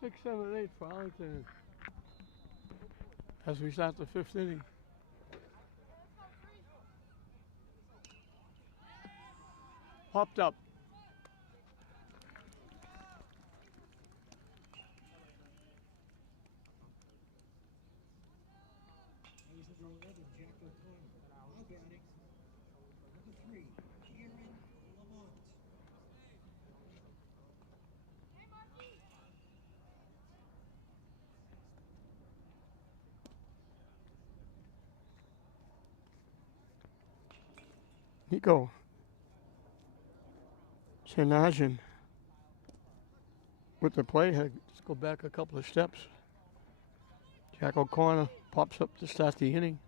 Six, 7, 8 for Arlington as we start the 5th inning. Popped up. That was number 11, Jack O'Connor. Now batting, number 3, Aaron Lamont. Nico Chanajan with the play. Had to go back a couple of steps. Jack O'Connor pops up to start the inning.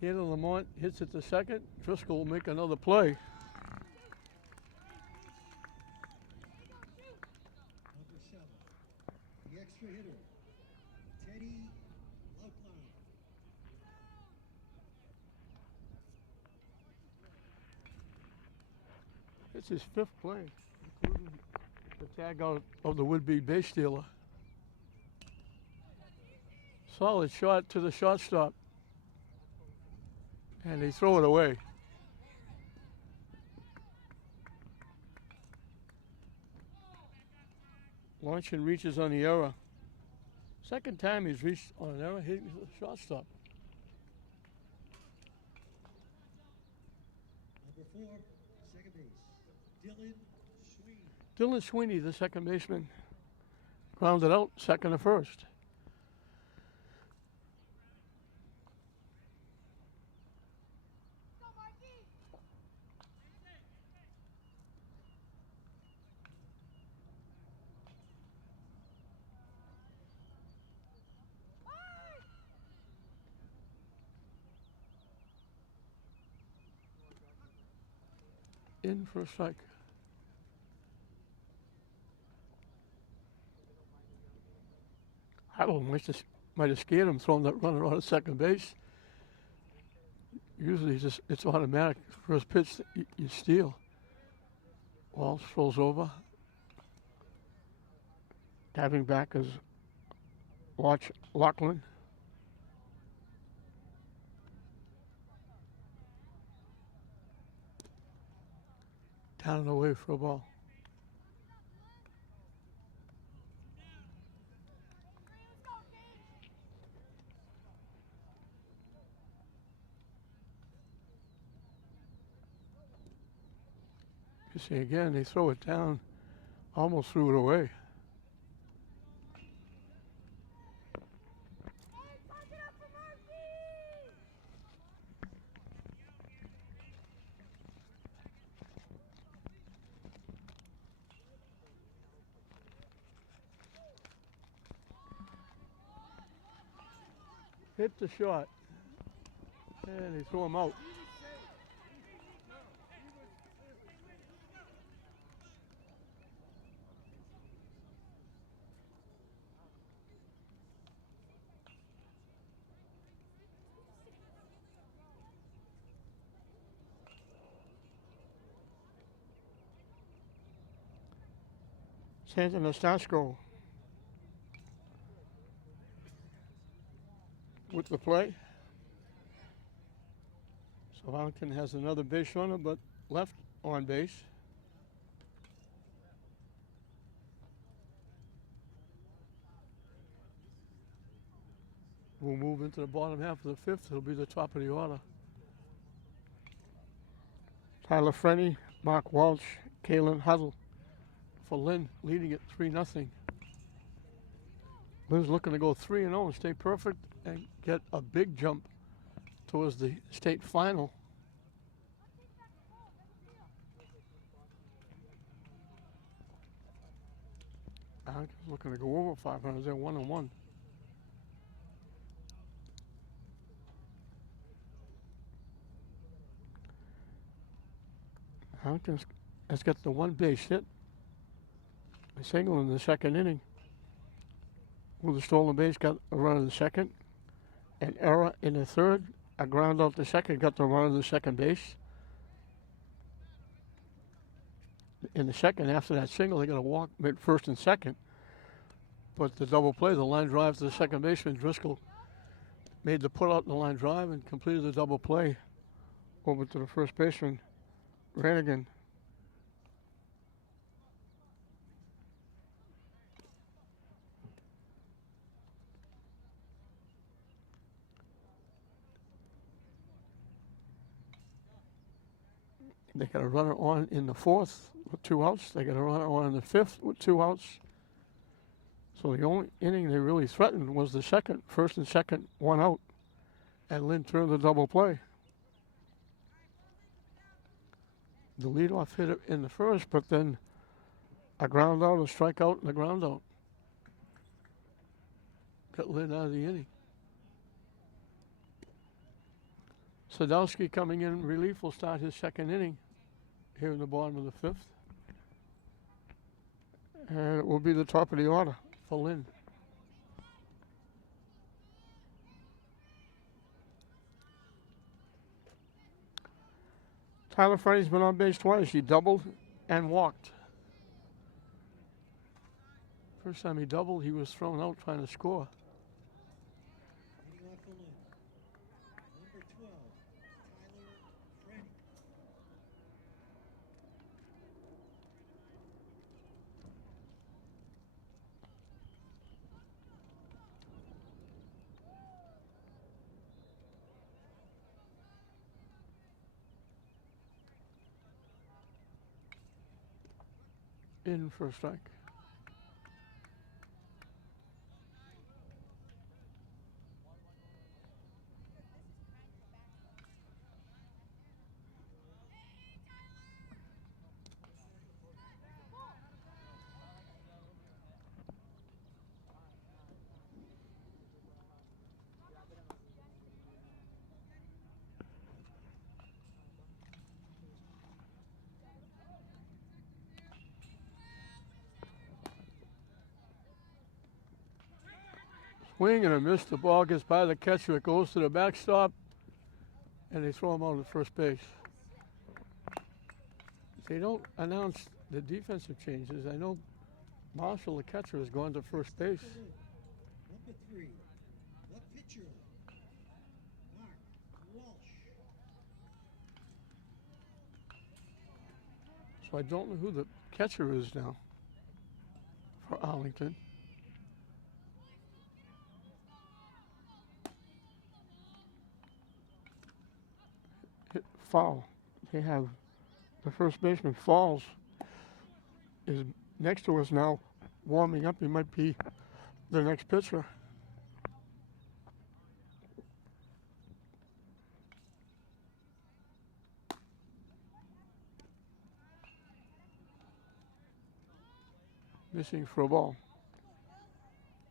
Taylor Lamont hits it to second. Driscoll will make another play. Number 7, the extra hitter, Teddy Loutland. It's his 5th play, including the tag out of the would-be base stealer. Solid shot to the shortstop. And they throw it away. Launch and reaches on the error. Second time he's reached on an error, hitting the shortstop. Number 4, second base, Dylan Sweeney. Dylan Sweeney, the second baseman, grounded out second to first. In for a strike. Huddle might have scared him throwing that runner on at second base. Usually it's automatic. First pitch, you steal. Walsh throws over. Diving back is Lachlan. Down and away for a ball. You see again, they throw it down, almost threw it away. Hit the shot, and they throw him out. Santa Nastasco with the play. So Arlington has another base runner, but left on base. We'll move into the bottom half of the fifth. It'll be the top of the order. Tyler Frenny, Mark Walsh, Kalen Huddle for Lynn, leading it 3-0. Lynn's looking to go 3-0 and stay perfect and get a big jump towards the state final. Arlington's looking to go over 500. They're 1-1. Arlington has got the one base hit. A single in the second inning. With a stolen base, got a run in the second. An error in the third. A ground out the second, got the run in the second base. In the second, after that single, they got a walk mid first and second. But the double play, the line drive to the second baseman, Driscoll made the put out in the line drive and completed the double play over to the first baseman, Rannigan. They got a runner on in the fourth with 2 outs. They got a runner on in the fifth with 2 outs. So the only inning they really threatened was the second. First and second, 1 out. And Lynn turned the double play. The leadoff hit it in the first, but then a ground out, a strikeout, and a ground out. Got Lynn out of the inning. Sadowski coming in relief will start his second inning here in the bottom of the fifth. And it will be the top of the order for Lynn. Tyler Freddy's been on base twice. He doubled and walked. First time he doubled, he was thrown out trying to score. Leading off for Lynn, number 12, Tyler Frenny. In for a strike. Swing and a miss. The ball gets by the catcher. It goes to the backstop, and they throw him out at first base. They don't announce the defensive changes. I know Marshall, the catcher, has gone to first base. Number 3, the pitcher, Mark Walsh. So I don't know who the catcher is now for Arlington. Hit foul. They have the first baseman, Falls, is next to us now, warming up. He might be the next pitcher. Missing for a ball.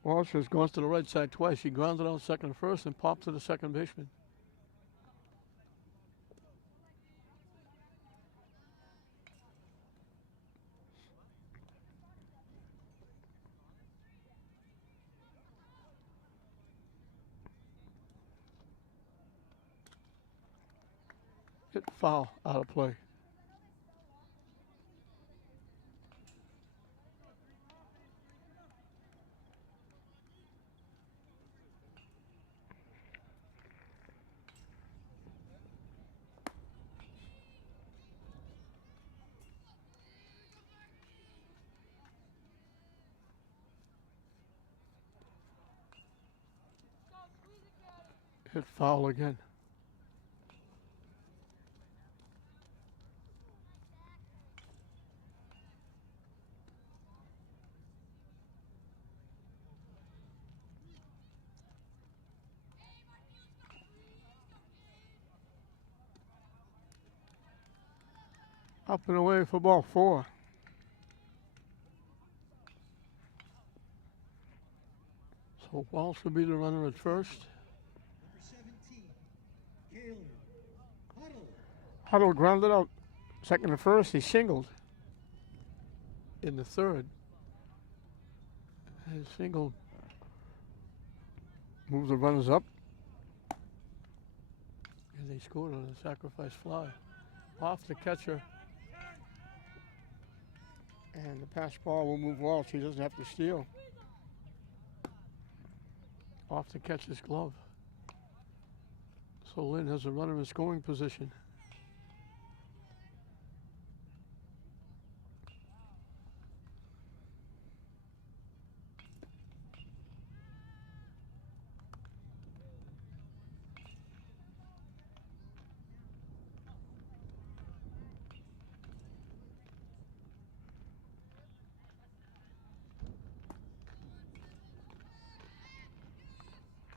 Walsh has gone to the right side twice. He grounded out second and first and popped to the second baseman. Hit foul, out of play. Hit foul again. Up and away for ball 4. So Walsh will be the runner at first. Number 17, Gaylor, Huddle. Huddle grounded out second and first. He singled in the third. His single moves the runners up. And they scored on a sacrifice fly. Off the catcher. And the pass ball will move Walsh. He doesn't have to steal. Off the catcher's glove. So Lynn has a runner in scoring position.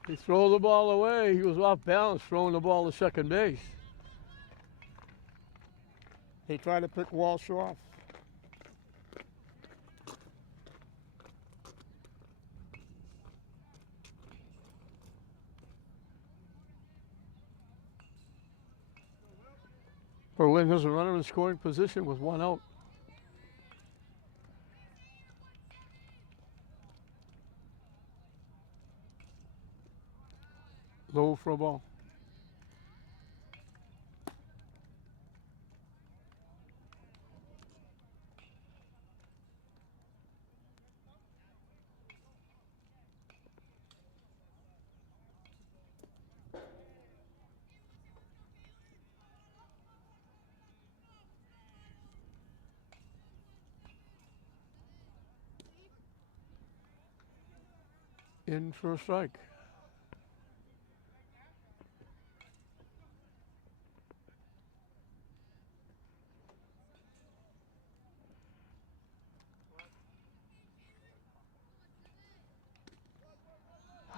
He threw the ball away. He was off balance throwing the ball to second base. They tried to pick Walsh off. Berlin has a runner in scoring position with one out. Low for a ball. In for a strike.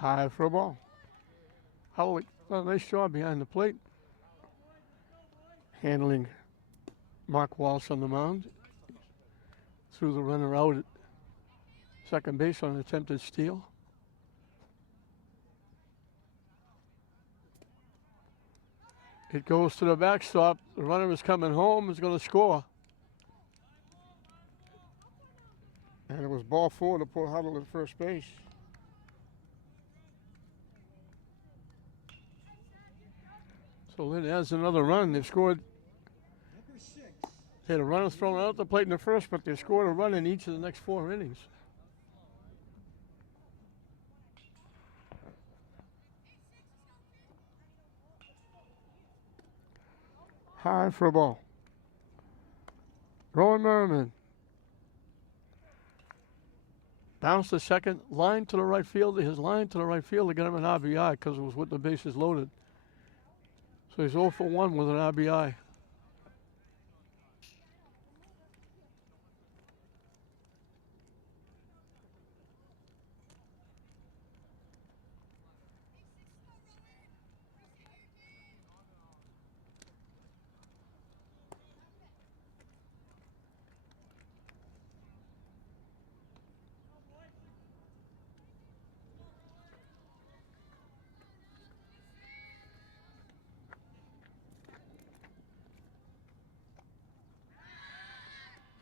High for a ball. Howley done a nice job behind the plate. Handling Mark Walsh on the mound. Threw the runner out at second base on an attempted steal. It goes to the backstop. The runner is coming home, is going to score. And it was ball four to put Huddle at first base. So Lynn has another run. They've scored. Number 6. They had a runner thrown out the plate in the first, but they scored a run in each of the next 4 innings. High for a ball. Rowan Merriman. Bounce to second, line to the right field. His line to the right field to get him an RBI because it was with the bases loaded. So he's 0 for 1 with an RBI.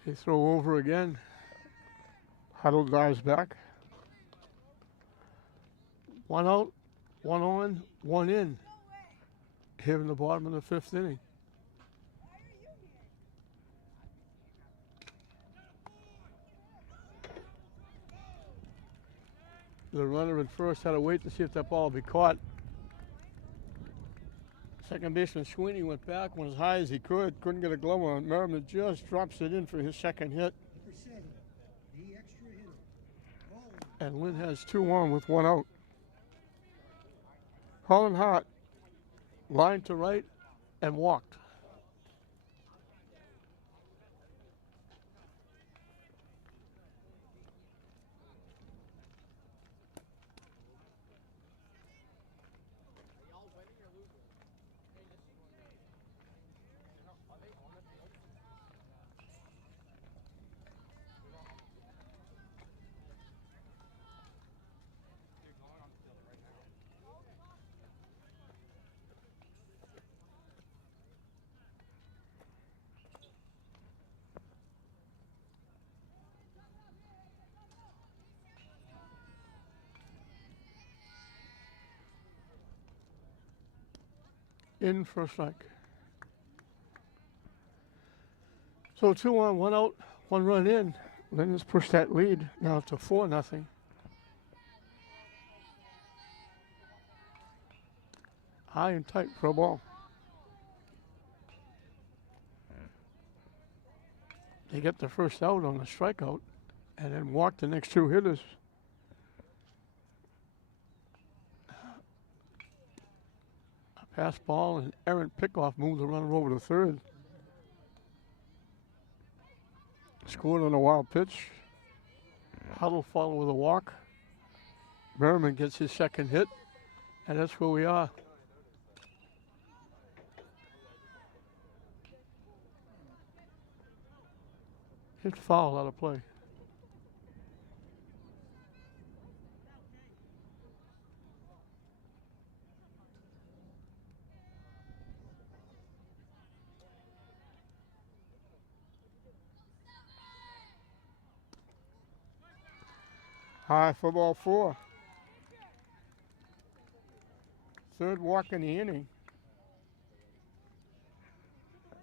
They throw over again. Huddle dives back. 1 out, 1 on, 1 in. Here in the bottom of the 5th inning. The runner at first had to wait to see if that ball would be caught. Second baseman Sweeney went back, went as high as he could, couldn't get a glove on. Merriman just drops it in for his second hit. Number 7. The extra hitter. Holland. And Lynn has 2 on with 1 out. Holland Hart, line to right and walked. In for a strike. So 2 on, 1 out, 1 run in. Lynn has pushed that lead now to 4-0. High and tight for a ball. They get the first out on a strikeout and then walk the next 2 hitters. Pass ball and errant pickoff moved the runner over to third. Scored on a wild pitch. Huddle followed with a walk. Merriman gets his second hit, and that's where we are. Hit foul out of play. High for ball 4. Third walk in the inning.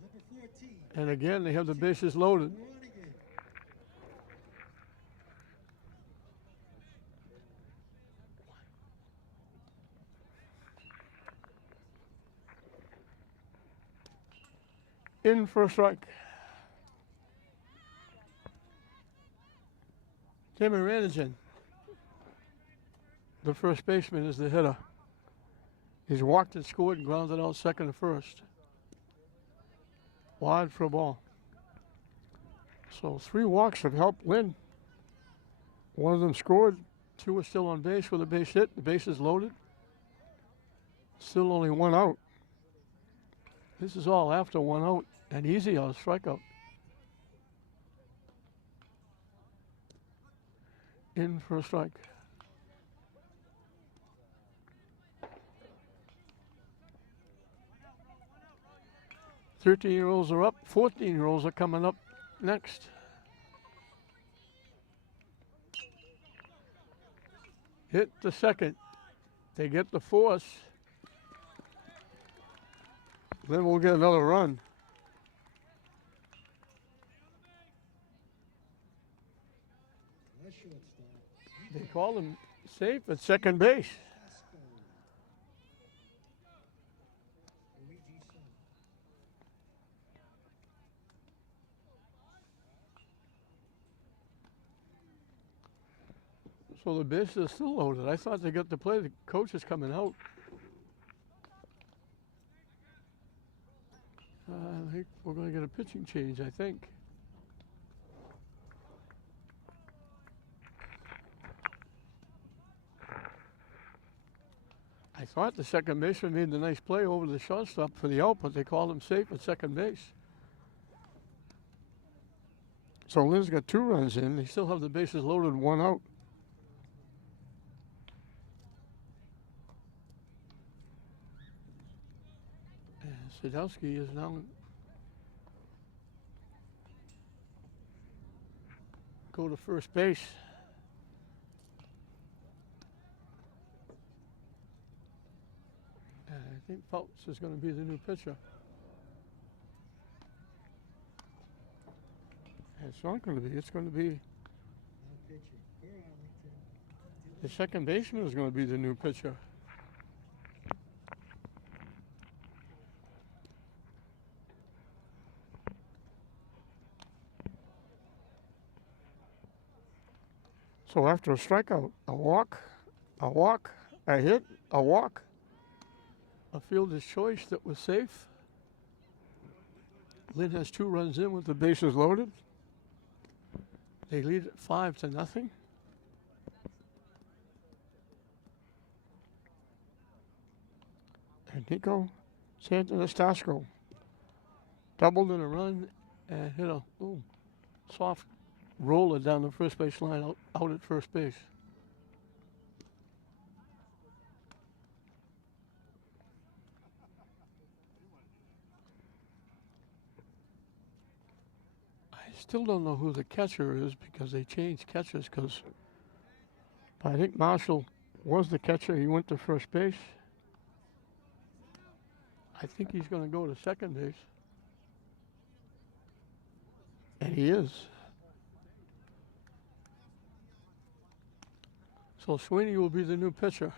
Number 14. And again, they have the bases loaded. Running. In for a strike. Timmy Ranigan, the first baseman, is the hitter. He's walked and scored and grounded out second and first. Wide for a ball. So 3 walks have helped Lynn. 1 of them scored, Two are still on base with a base hit. The base is loaded. Still only one out. This is all after one out and easy on a strikeout. In for a strike. "13-year-olds are up. 14-year-olds are coming up next. Hit the second. They get the force. Then we'll get another run. Last shortstop. They call him safe at second base. Pasco. Luigi's son. So the bases are still loaded. I thought they got to play. The coach is coming out. I think we're going to get a pitching change, I think. I thought the second baseman made the nice play over the shortstop for the out, but they called him safe at second base. So Lynn's got 2 runs in. They still have the bases loaded, 1 out. And Sadowski is now go to first base. And I think Phelps is going to be the new pitcher. It's not going to be. It's going to be Now pitching for Arlington. the second baseman is going to be the new pitcher. So after a strikeout, a walk, a hit, a walk, a fielder's choice that was safe. Lynn has 2 runs in with the bases loaded. They lead at 5-0. And Nico Santanastasco doubled in a run and hit a little soft roller down the first base line, out at first base. I still don't know who the catcher is because they changed catchers. I think Marshall was the catcher. He went to first base. I think he's going to go to second base. And he is. So Sweeney will be the new pitcher.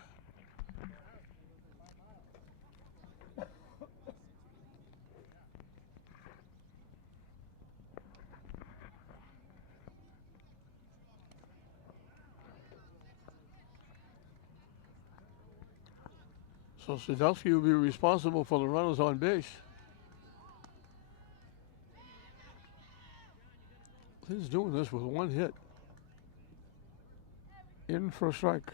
So Sadowski will be responsible for the runners on base. Lynn's doing this with 1 hit. In for a strike.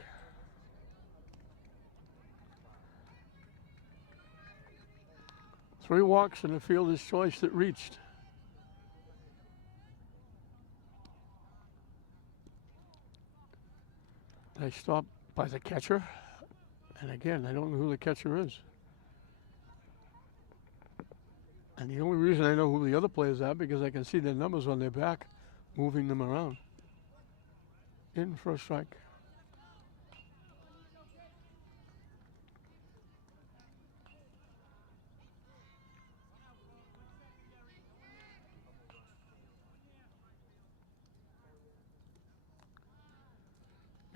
Three walks and a fielder's choice that reached. Nice stop by the catcher. And again, I don't know who the catcher is. And the only reason I know who the other players are because I can see their numbers on their back, moving them around. In for a strike.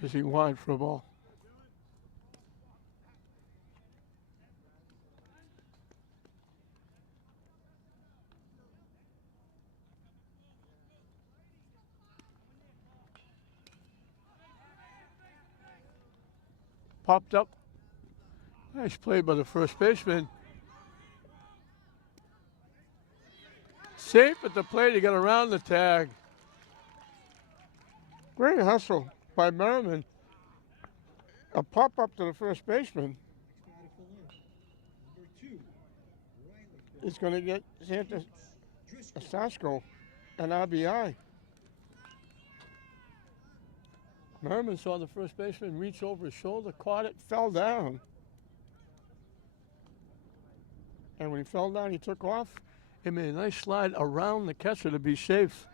Is he wide for a ball? Popped up. Nice play by the first baseman. Safe at the plate. He got around the tag. Great hustle by Merriman A pop up to the first baseman Next batter for Lynn. Number 2, Riley. is going to get Santa Driscoll. Stasko an RBI. Merman saw the first baseman reach over his shoulder, caught it, fell down. And when he fell down, he took off. He made a nice slide around the catcher to be safe.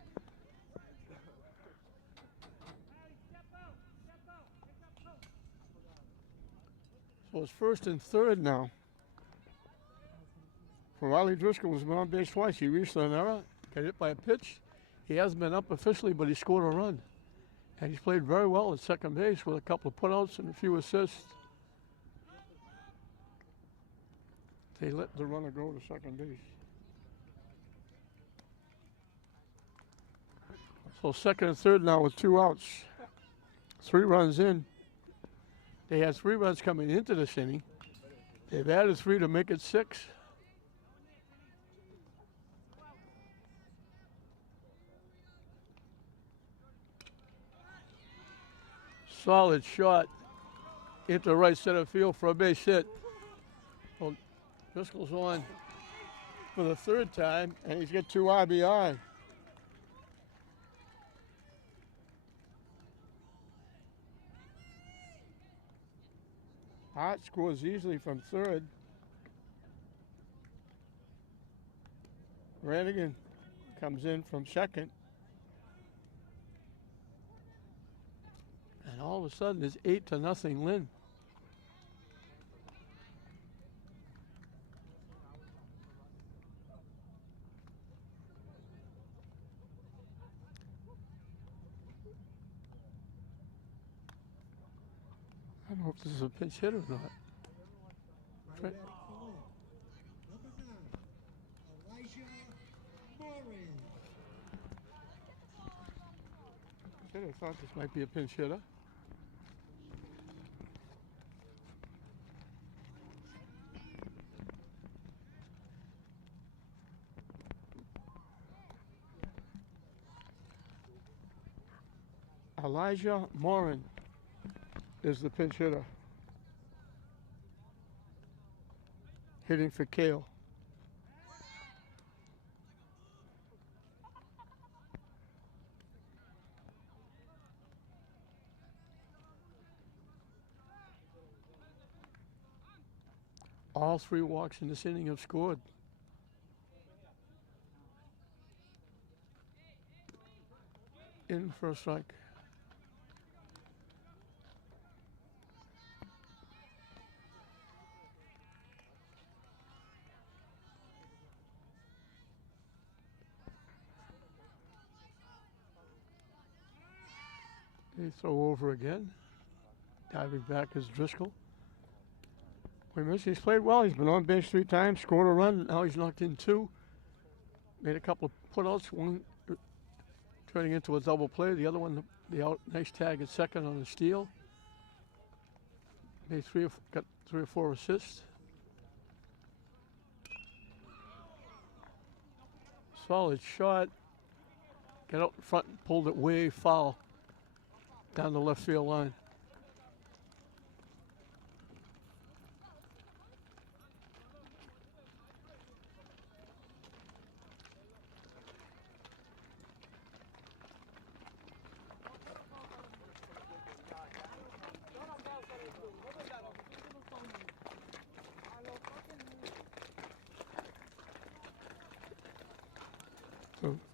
So it's first and third now. For Riley Driscoll, who's been on base twice. He reached an error, got hit by a pitch. He hasn't been up officially, but he scored a run. And he's played very well at second base with a couple of putouts and a few assists. They let the runner go to second base. So second and third now with 2 outs. 3 runs in. They had 3 runs coming into this inning. They've added 3 to make it 6. Solid shot into right center field for a base hit. Well, Driscoll's on for the 3rd time, and he's got 2 RBI. Hart scores easily from 3rd. Rannigan comes in from 2nd. And all of a sudden, it's 8-0 Lynn. I don't know if this is a pinch hit or not. Right back for Lynn. Number 9, Elijah Morin. I thought this might be a pinch hitter. Elijah Morin is the pinch hitter. Hitting for Kale. All 3 walks in this inning have scored. In for a strike. They throw over again. Diving back is Driscoll. He's played well. He's been on base 3 times, scored a run. Now he's knocked in 2. Made a couple of putouts, one turning into a double play. The other one, the out, nice tag at second on the steal. Got 3 or 4 assists. Solid shot. Got out in front and pulled it way foul down the left field line.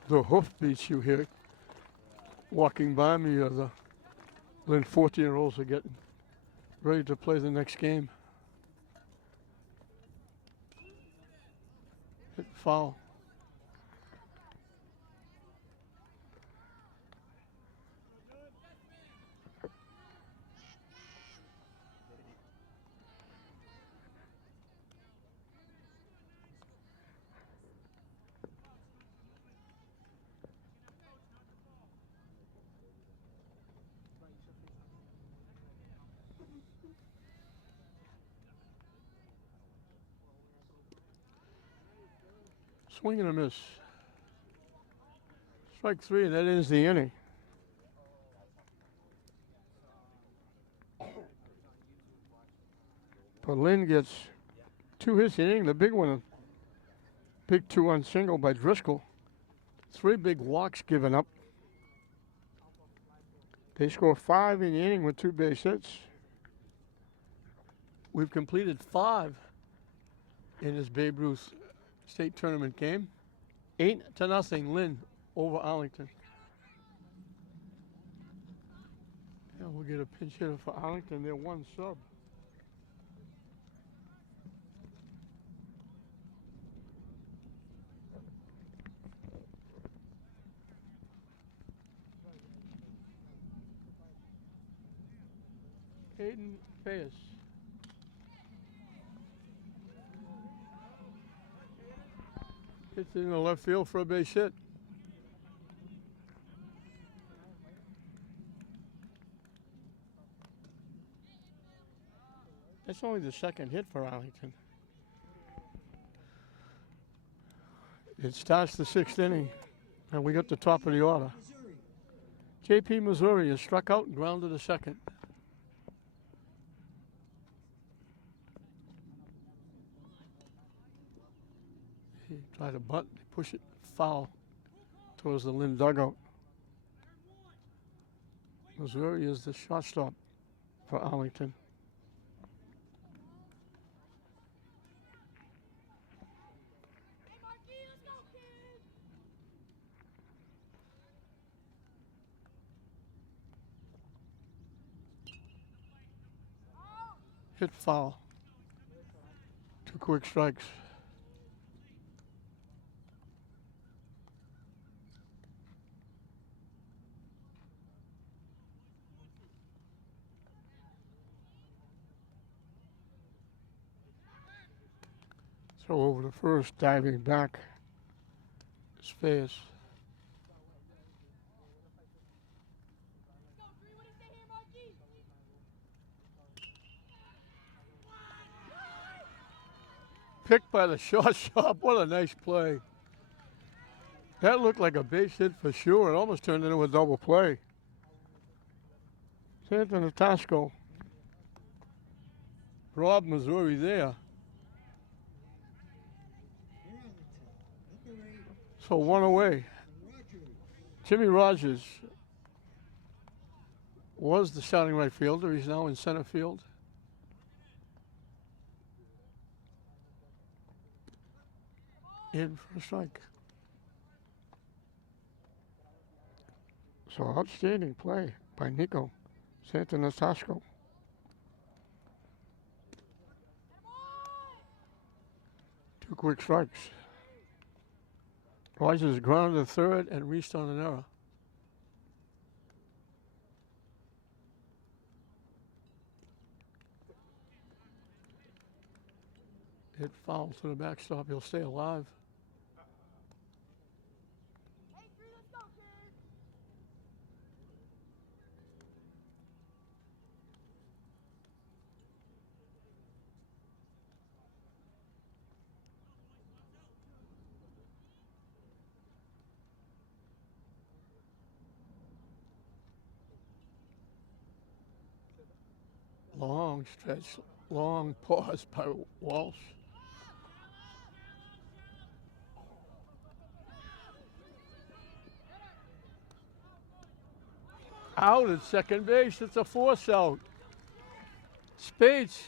The hoofbeats you hear walking by me are the Lynn 14-year-olds are getting ready to play the next game. Hit foul. Swing and a miss. Strike 3, and that ends the inning. So Lynn gets 2 hits inning, the big one, big 2-run single by Driscoll. 3 big walks given up. They score 5 in the inning with 2 base hits. We've completed 5 in this Babe Ruth State Tournament game. 8-0, Lynn over Arlington. Yeah, we'll get a pinch hitter for Arlington. They're 1 sub. Hayden Fayes. Hits it in the left field for a base hit. That's only the 2nd hit for Arlington. It starts the 6th inning, and we got the top of the order. Missouri. J.P. Missouri is struck out and grounded to 2nd. He tried to bunt, push it foul towards the Lynn dugout. Missouri is the shortstop for Arlington. Hit foul. 2 quick strikes. Throw over to first, diving back. Space. Picked by the shortstop. What a nice play. That looked like a base hit for sure. It almost turned into a double play. Santa Natasco. Rob Missouri there. Arlington. Number 8. So 1 away. Rogers. Jimmy Rogers was the starting right fielder. He's now in center field. In for a strike. So outstanding play by Nico Santanatasco. Two quick strikes. Rogers grounded to 3rd and reached on an error. Hit foul to the backstop. He'll stay alive. Long stretch, long pause by Walsh. Out at second base. It's a force out. Spades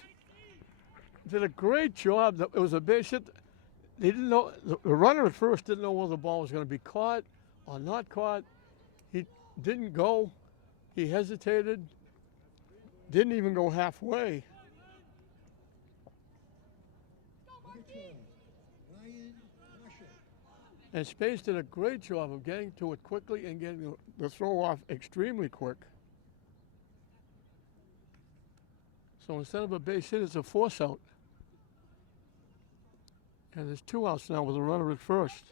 did a great job. It was a base hit. They didn't know, the runner at first didn't know whether the ball was going to be caught or not caught. He didn't go. He hesitated. Didn't even go halfway. Number 12. Ryan Marshall. And Spades did a great job of getting to it quickly and getting the throw off extremely quick. So instead of a base hit, it's a force out. And there's 2 outs now with a runner at first.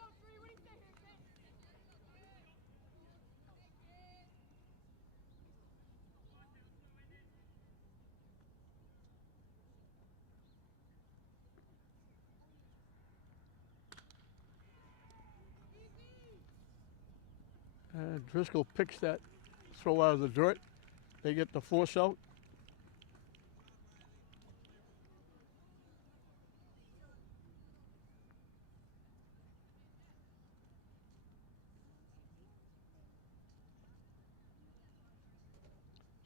And Driscoll picks that throw out of the dirt. They get the force out.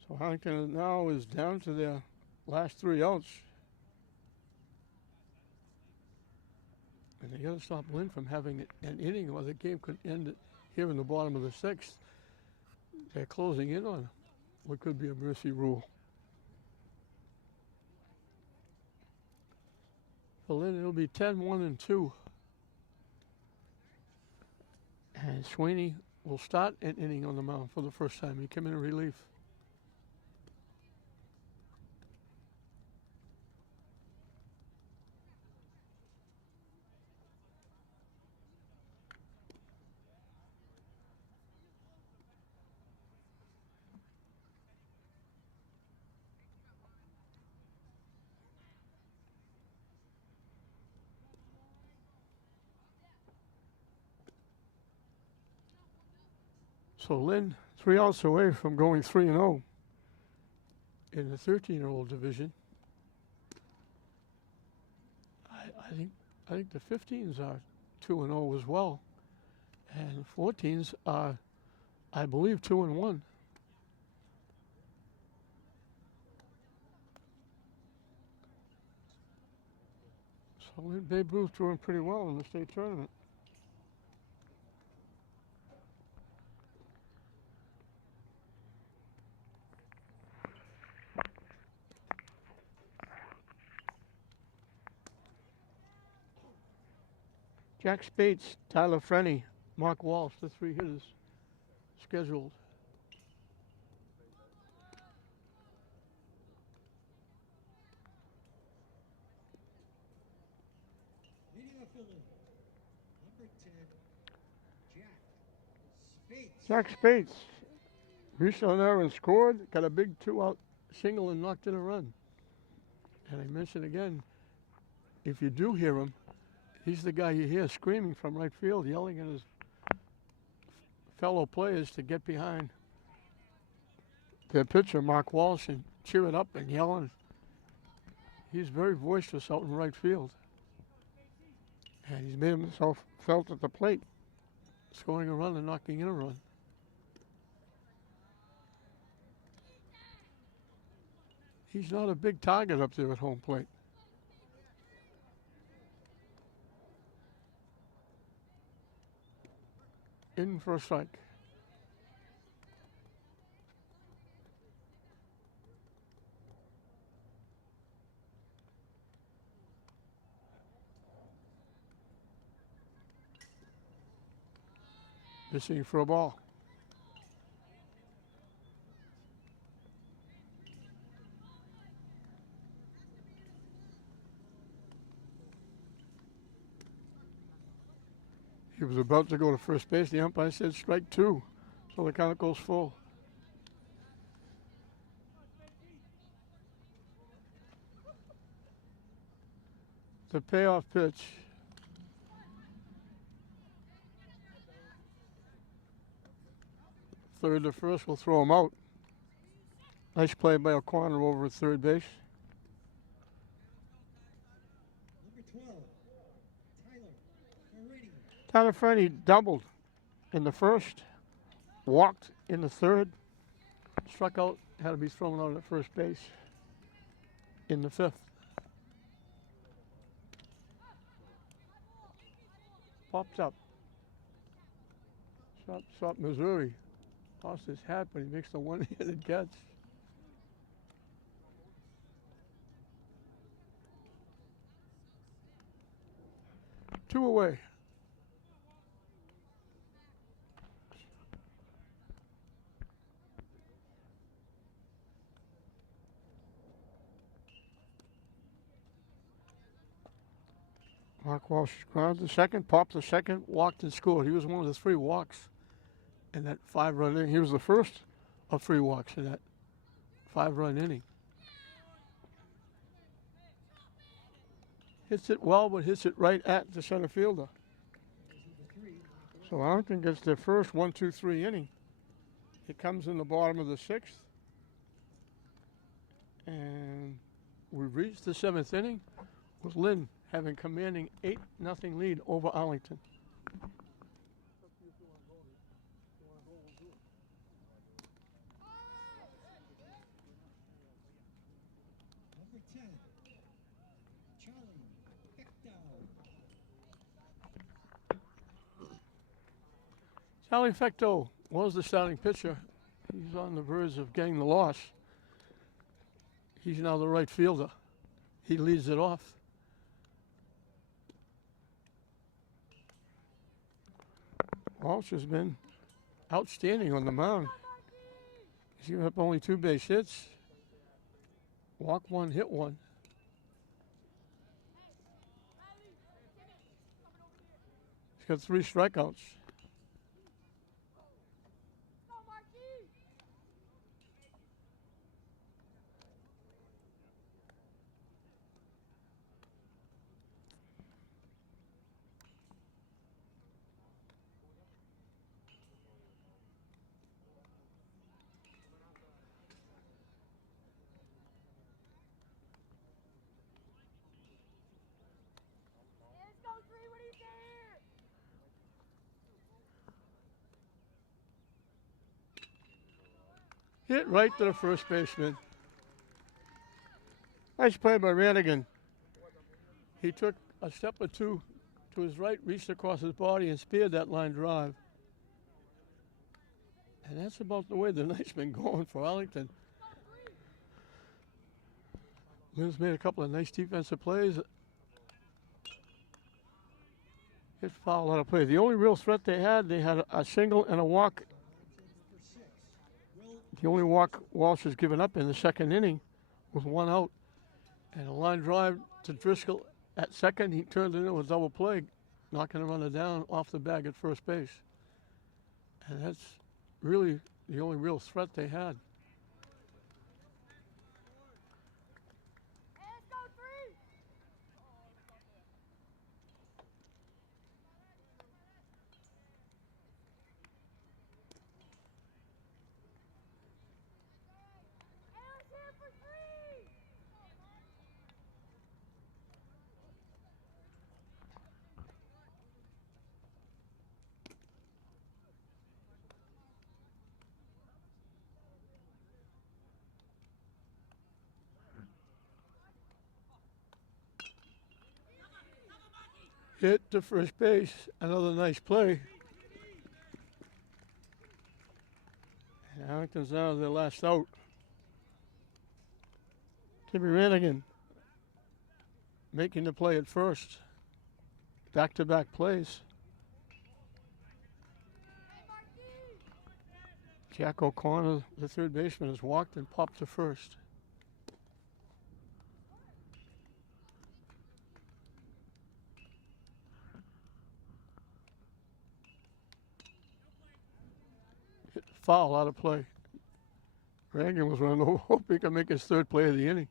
So Arlington now is down to their last 3 outs. And they got to stop Lynn from having an inning or the game could end here in the bottom of the 6th. They're closing in on what could be a mercy rule. For Lynn, it'll be 10-1-2. And Sweeney will start an inning on the mound for the first time. He came in relief. So Lynn, 3 outs away from going 3-0 in the 13-year-old division. I think the 15s are 2-0 as well, and 14s are, I believe, 2-1. So Lynn, Babe Ruth doing pretty well in the state tournament. Jack Spates, Tyler Frenny, Mark Walsh, the 3 hitters scheduled. Leading off the line, number 10, Jack Spates. Jack Spates reached on there and scored, got a big 2-out single and knocked in a run. And I mention again, if you do hear him, he's the guy you hear screaming from right field, yelling at his fellow players to get behind their pitcher, Mark Walsh, and cheer it up and yelling. He's very boisterous out in right field. And he's made himself felt at the plate, scoring a run and knocking in a run. He's not a big target up there at home plate. In for a strike. Missing for a ball. He was about to go to first base. The umpire said strike 2. So the count goes full. The payoff pitch. Third to first will throw him out. Nice play by O'Connor over at third base. Number 12, Tyler Ferretti. Tyler Frenny doubled in the first, walked in the third, struck out, had to be thrown out at first base in the 5th. Popped up. Shot Missouri. Lost his hat, but he makes the one-handed catch. Two away. Mark Walsh grounded the second, popped the second, walked and scored. He was one of the 3 walks in that 5-run inning. He was the first of 3 walks in that 5-run inning. Hits it well, but hits it right at the center fielder. So Arlington gets their first 1-2-3 inning. It comes in the bottom of the 6th. And we've reached the 7th inning with Lynn having commanding 8-0 lead over Arlington. 10, Charlie Fecto. Charlie Fecto was the starting pitcher. He's on the verge of getting the loss. He's now the right fielder. He leads it off. Walsh has been outstanding on the mound. He's given up only 2 base hits. Walk 1, hit 1. He's got 3 strikeouts. Hit right to the first baseman. Nice play by Ranigan. He took a step or 2 to his right, reached across his body, and speared that line drive. And that's about the way the night's been going for Arlington. Lynn's made a couple of nice defensive plays. Hit foul out of play. The only real threat they had a single and a walk. The only walk Walsh has given up in the second inning with 1 out. And a line drive to Driscoll at second. He turned it into a double play, knocking a runner down off the bag at first base. And that's really the only real threat they had. Hit to first base, another nice play. And Arlington's now their last out. Timmy Ranigan making the play at first. Back-to-back plays. Jack O'Connor, the third baseman, has walked and popped to first. Foul out of play. Ranigan was running over, hoping he could make his 3rd play of the inning.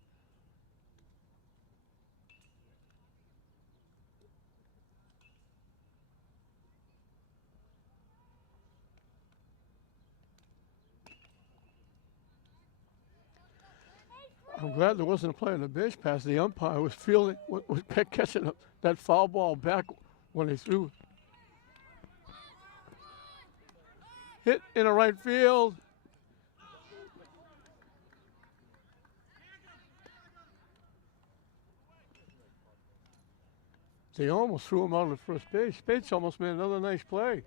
I'm glad there wasn't a play on the base pass. The umpire was fielding, was catching that foul ball back when he threw. Hit in the right field. They almost threw him out of first base. Spates almost made another nice play.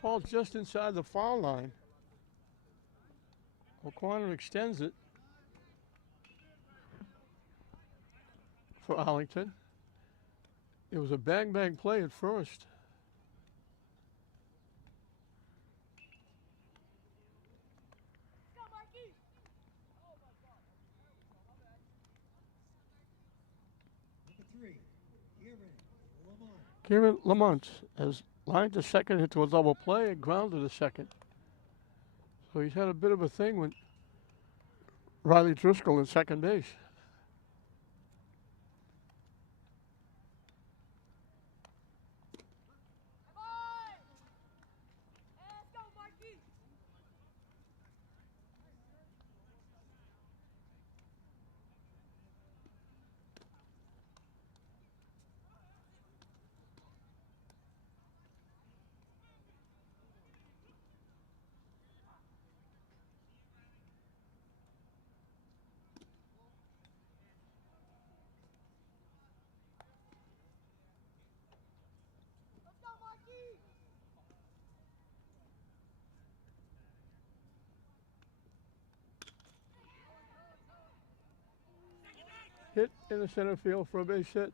Ball just inside the foul line. O'Connor extends it for Arlington. It was a bang-bang play at first. Kieran Lamont has lined to second into a double play and grounded to second. So he's had a bit of a thing with Riley Driscoll in second base. Hit in the center field for a base hit.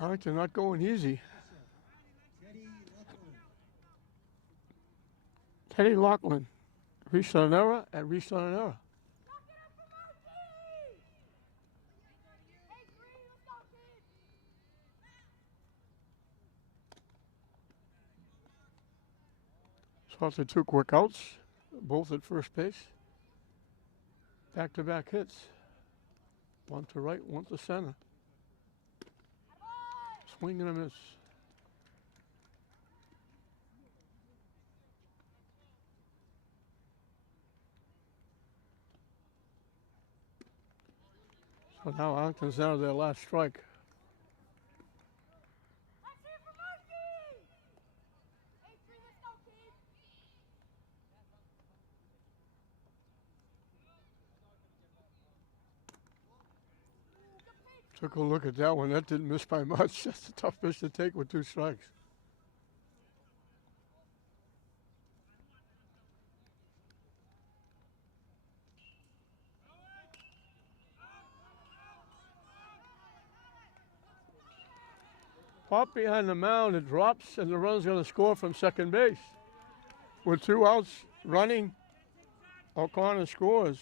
Arlington not going easy. Teddy Loughlin. Teddy Loughlin reached on an error and reached on an error. Swanson took quick outs, both at first base. Back-to-back hits. One to right, one to center. Swing and a miss. So now Arlington's down to their last strike. Took a look at that one. That didn't miss by much. That's a tough pitch to take with 2 strikes. Pop behind the mound, it drops, and the run's going to score from second base. With 2 outs running, O'Connor scores.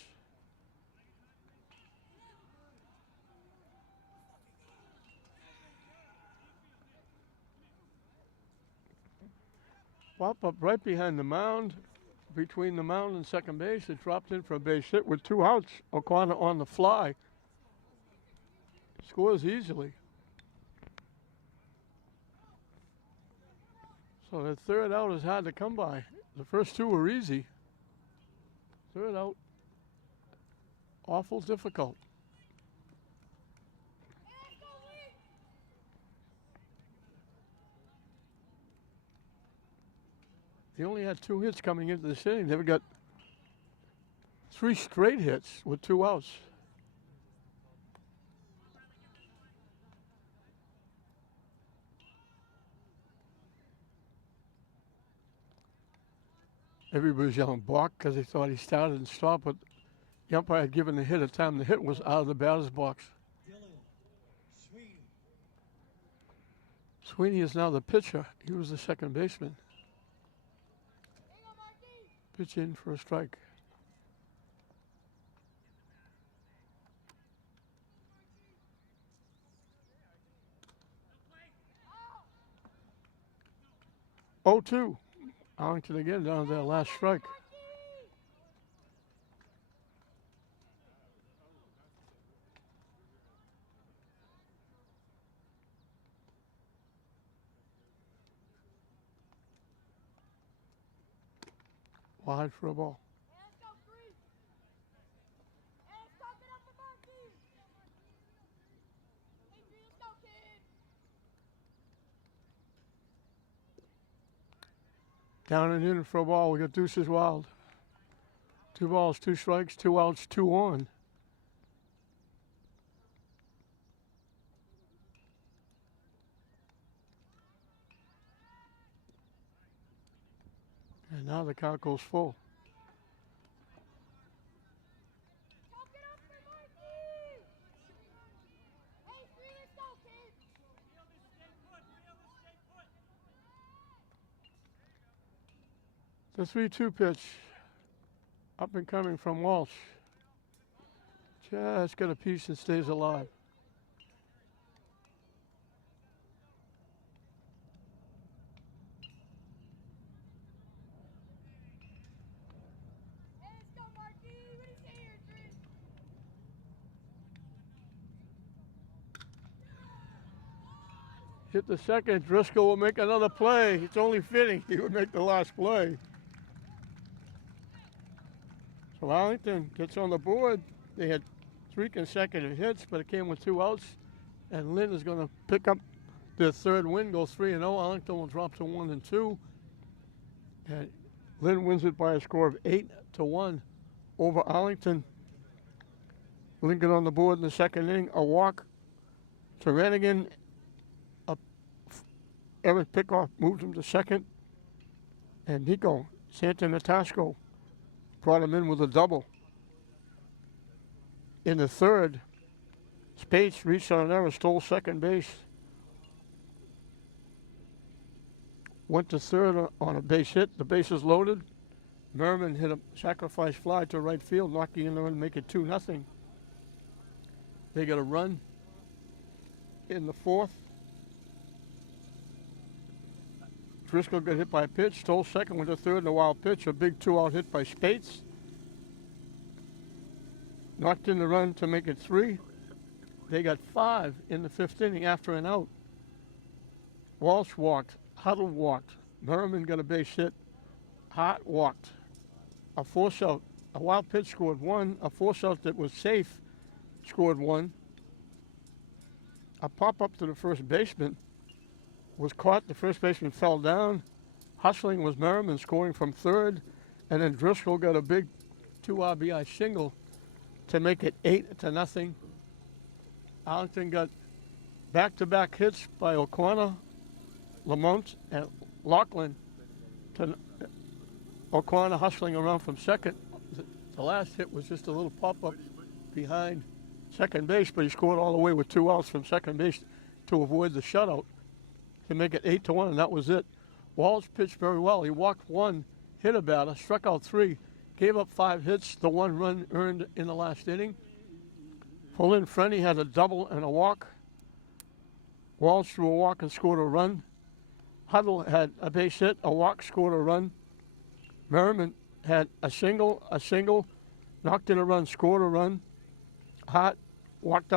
Pop up right behind the mound, between the mound and second base. It dropped in for a base hit with 2 outs. O'Connor on the fly. Scores easily. So the third out is hard to come by. The first 2 were easy. Third out, awful difficult. They only had 2 hits coming into this inning. They've got 3 straight hits with 2 outs. Everybody's yelling balk because they thought he started and stopped, but the umpire had given the hit a time. The hit was out of the batter's box. Dylan Sweeney. Sweeney is now the pitcher. He was the second baseman. Pitch in for a strike. Oh, 2. Arlington again down to their last strike. Wide for a ball. Down and in for a ball. We got Deuces Wild. 2 balls, 2 strikes, 2 outs, 2 on. And now the count goes full. The 3-2 pitch, up and coming from Walsh. Just got a piece and stays alive. Hit the second. Driscoll will make another play. It's only fitting he would make the last play. So Arlington gets on the board. They had 3 consecutive hits, but it came with 2 outs. And Lynn is going to pick up their third win, go 3-0. Arlington will drop to 1-2. And Lynn wins it by a score of 8-1 over Arlington. Lincoln on the board in the second inning. A walk to Renigan, Eric Pickoff moved him to second, and Nico Santanatasco brought him in with a double. In the third, Spates reached on an error, stole second base, went to third on a base hit. The bases loaded. Merriman hit a sacrifice fly to right field, knocking in the run to make it 2-0. They got a run in the fourth. Driscoll got hit by a pitch, stole second, went to third in a wild pitch, a big 2-out hit by Spates. Knocked in the run to make it 3. They got 5 in the fifth inning after an out. Walsh walked, Huddle walked, Merriman got a base hit, Hart walked. A force out, a wild pitch scored 1, a force out that was safe scored 1. A pop up to the first baseman was caught, the first baseman fell down. Hustling was Merriman scoring from third, and then Driscoll got a big 2 RBI single to make it 8-0. Arlington got back-to-back hits by O'Connor, Lamont, and Lachlan. To O'Connor hustling around from second. The last hit was just a little pop-up behind second base, but he scored all the way with 2 outs from second base to avoid the shutout to make it 8-1, and that was it. Walsh pitched very well. He walked 1, hit a batter, struck out 3, gave up 5 hits, the 1 run earned in the last inning. For Lynn, Frenny had a double and a walk. Walsh threw a walk and scored a run. Huddle had a base hit, a walk, scored a run. Merriman had a single, knocked in a run, scored a run. Hart walked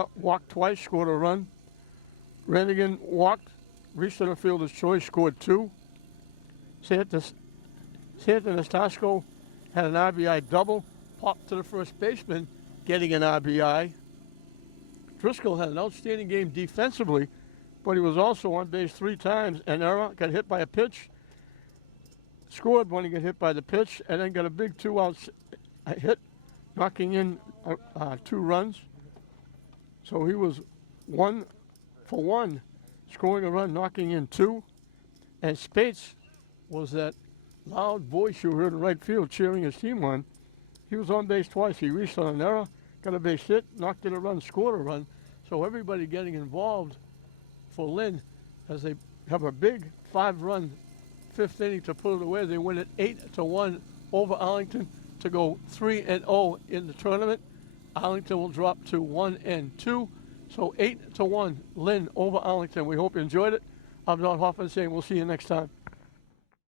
twice, scored a run. Rannigan walked, reached center fielder's choice, scored 2. Santanatasco had an RBI double, popped to the first baseman, getting an RBI. Driscoll had an outstanding game defensively, but he was also on base 3 times. An error, got hit by a pitch, scored when he got hit by the pitch, and then got a big 2-out hit, knocking in 2 runs. So he was 1 for 1, scoring a run, knocking in 2. And Spates was that loud voice you heard in right field cheering his team on. He was on base twice. He reached on an error, got a base hit, knocked in a run, scored a run. So everybody getting involved for Lynn as they have a big 5-run 5th inning to put it away. They win it 8-1 over Arlington to go 3-0 in the tournament. Arlington will drop to 1-2. So 8-1 Lynn over Arlington. We hope you enjoyed it. I'm Don Hoffman saying we'll see you next time.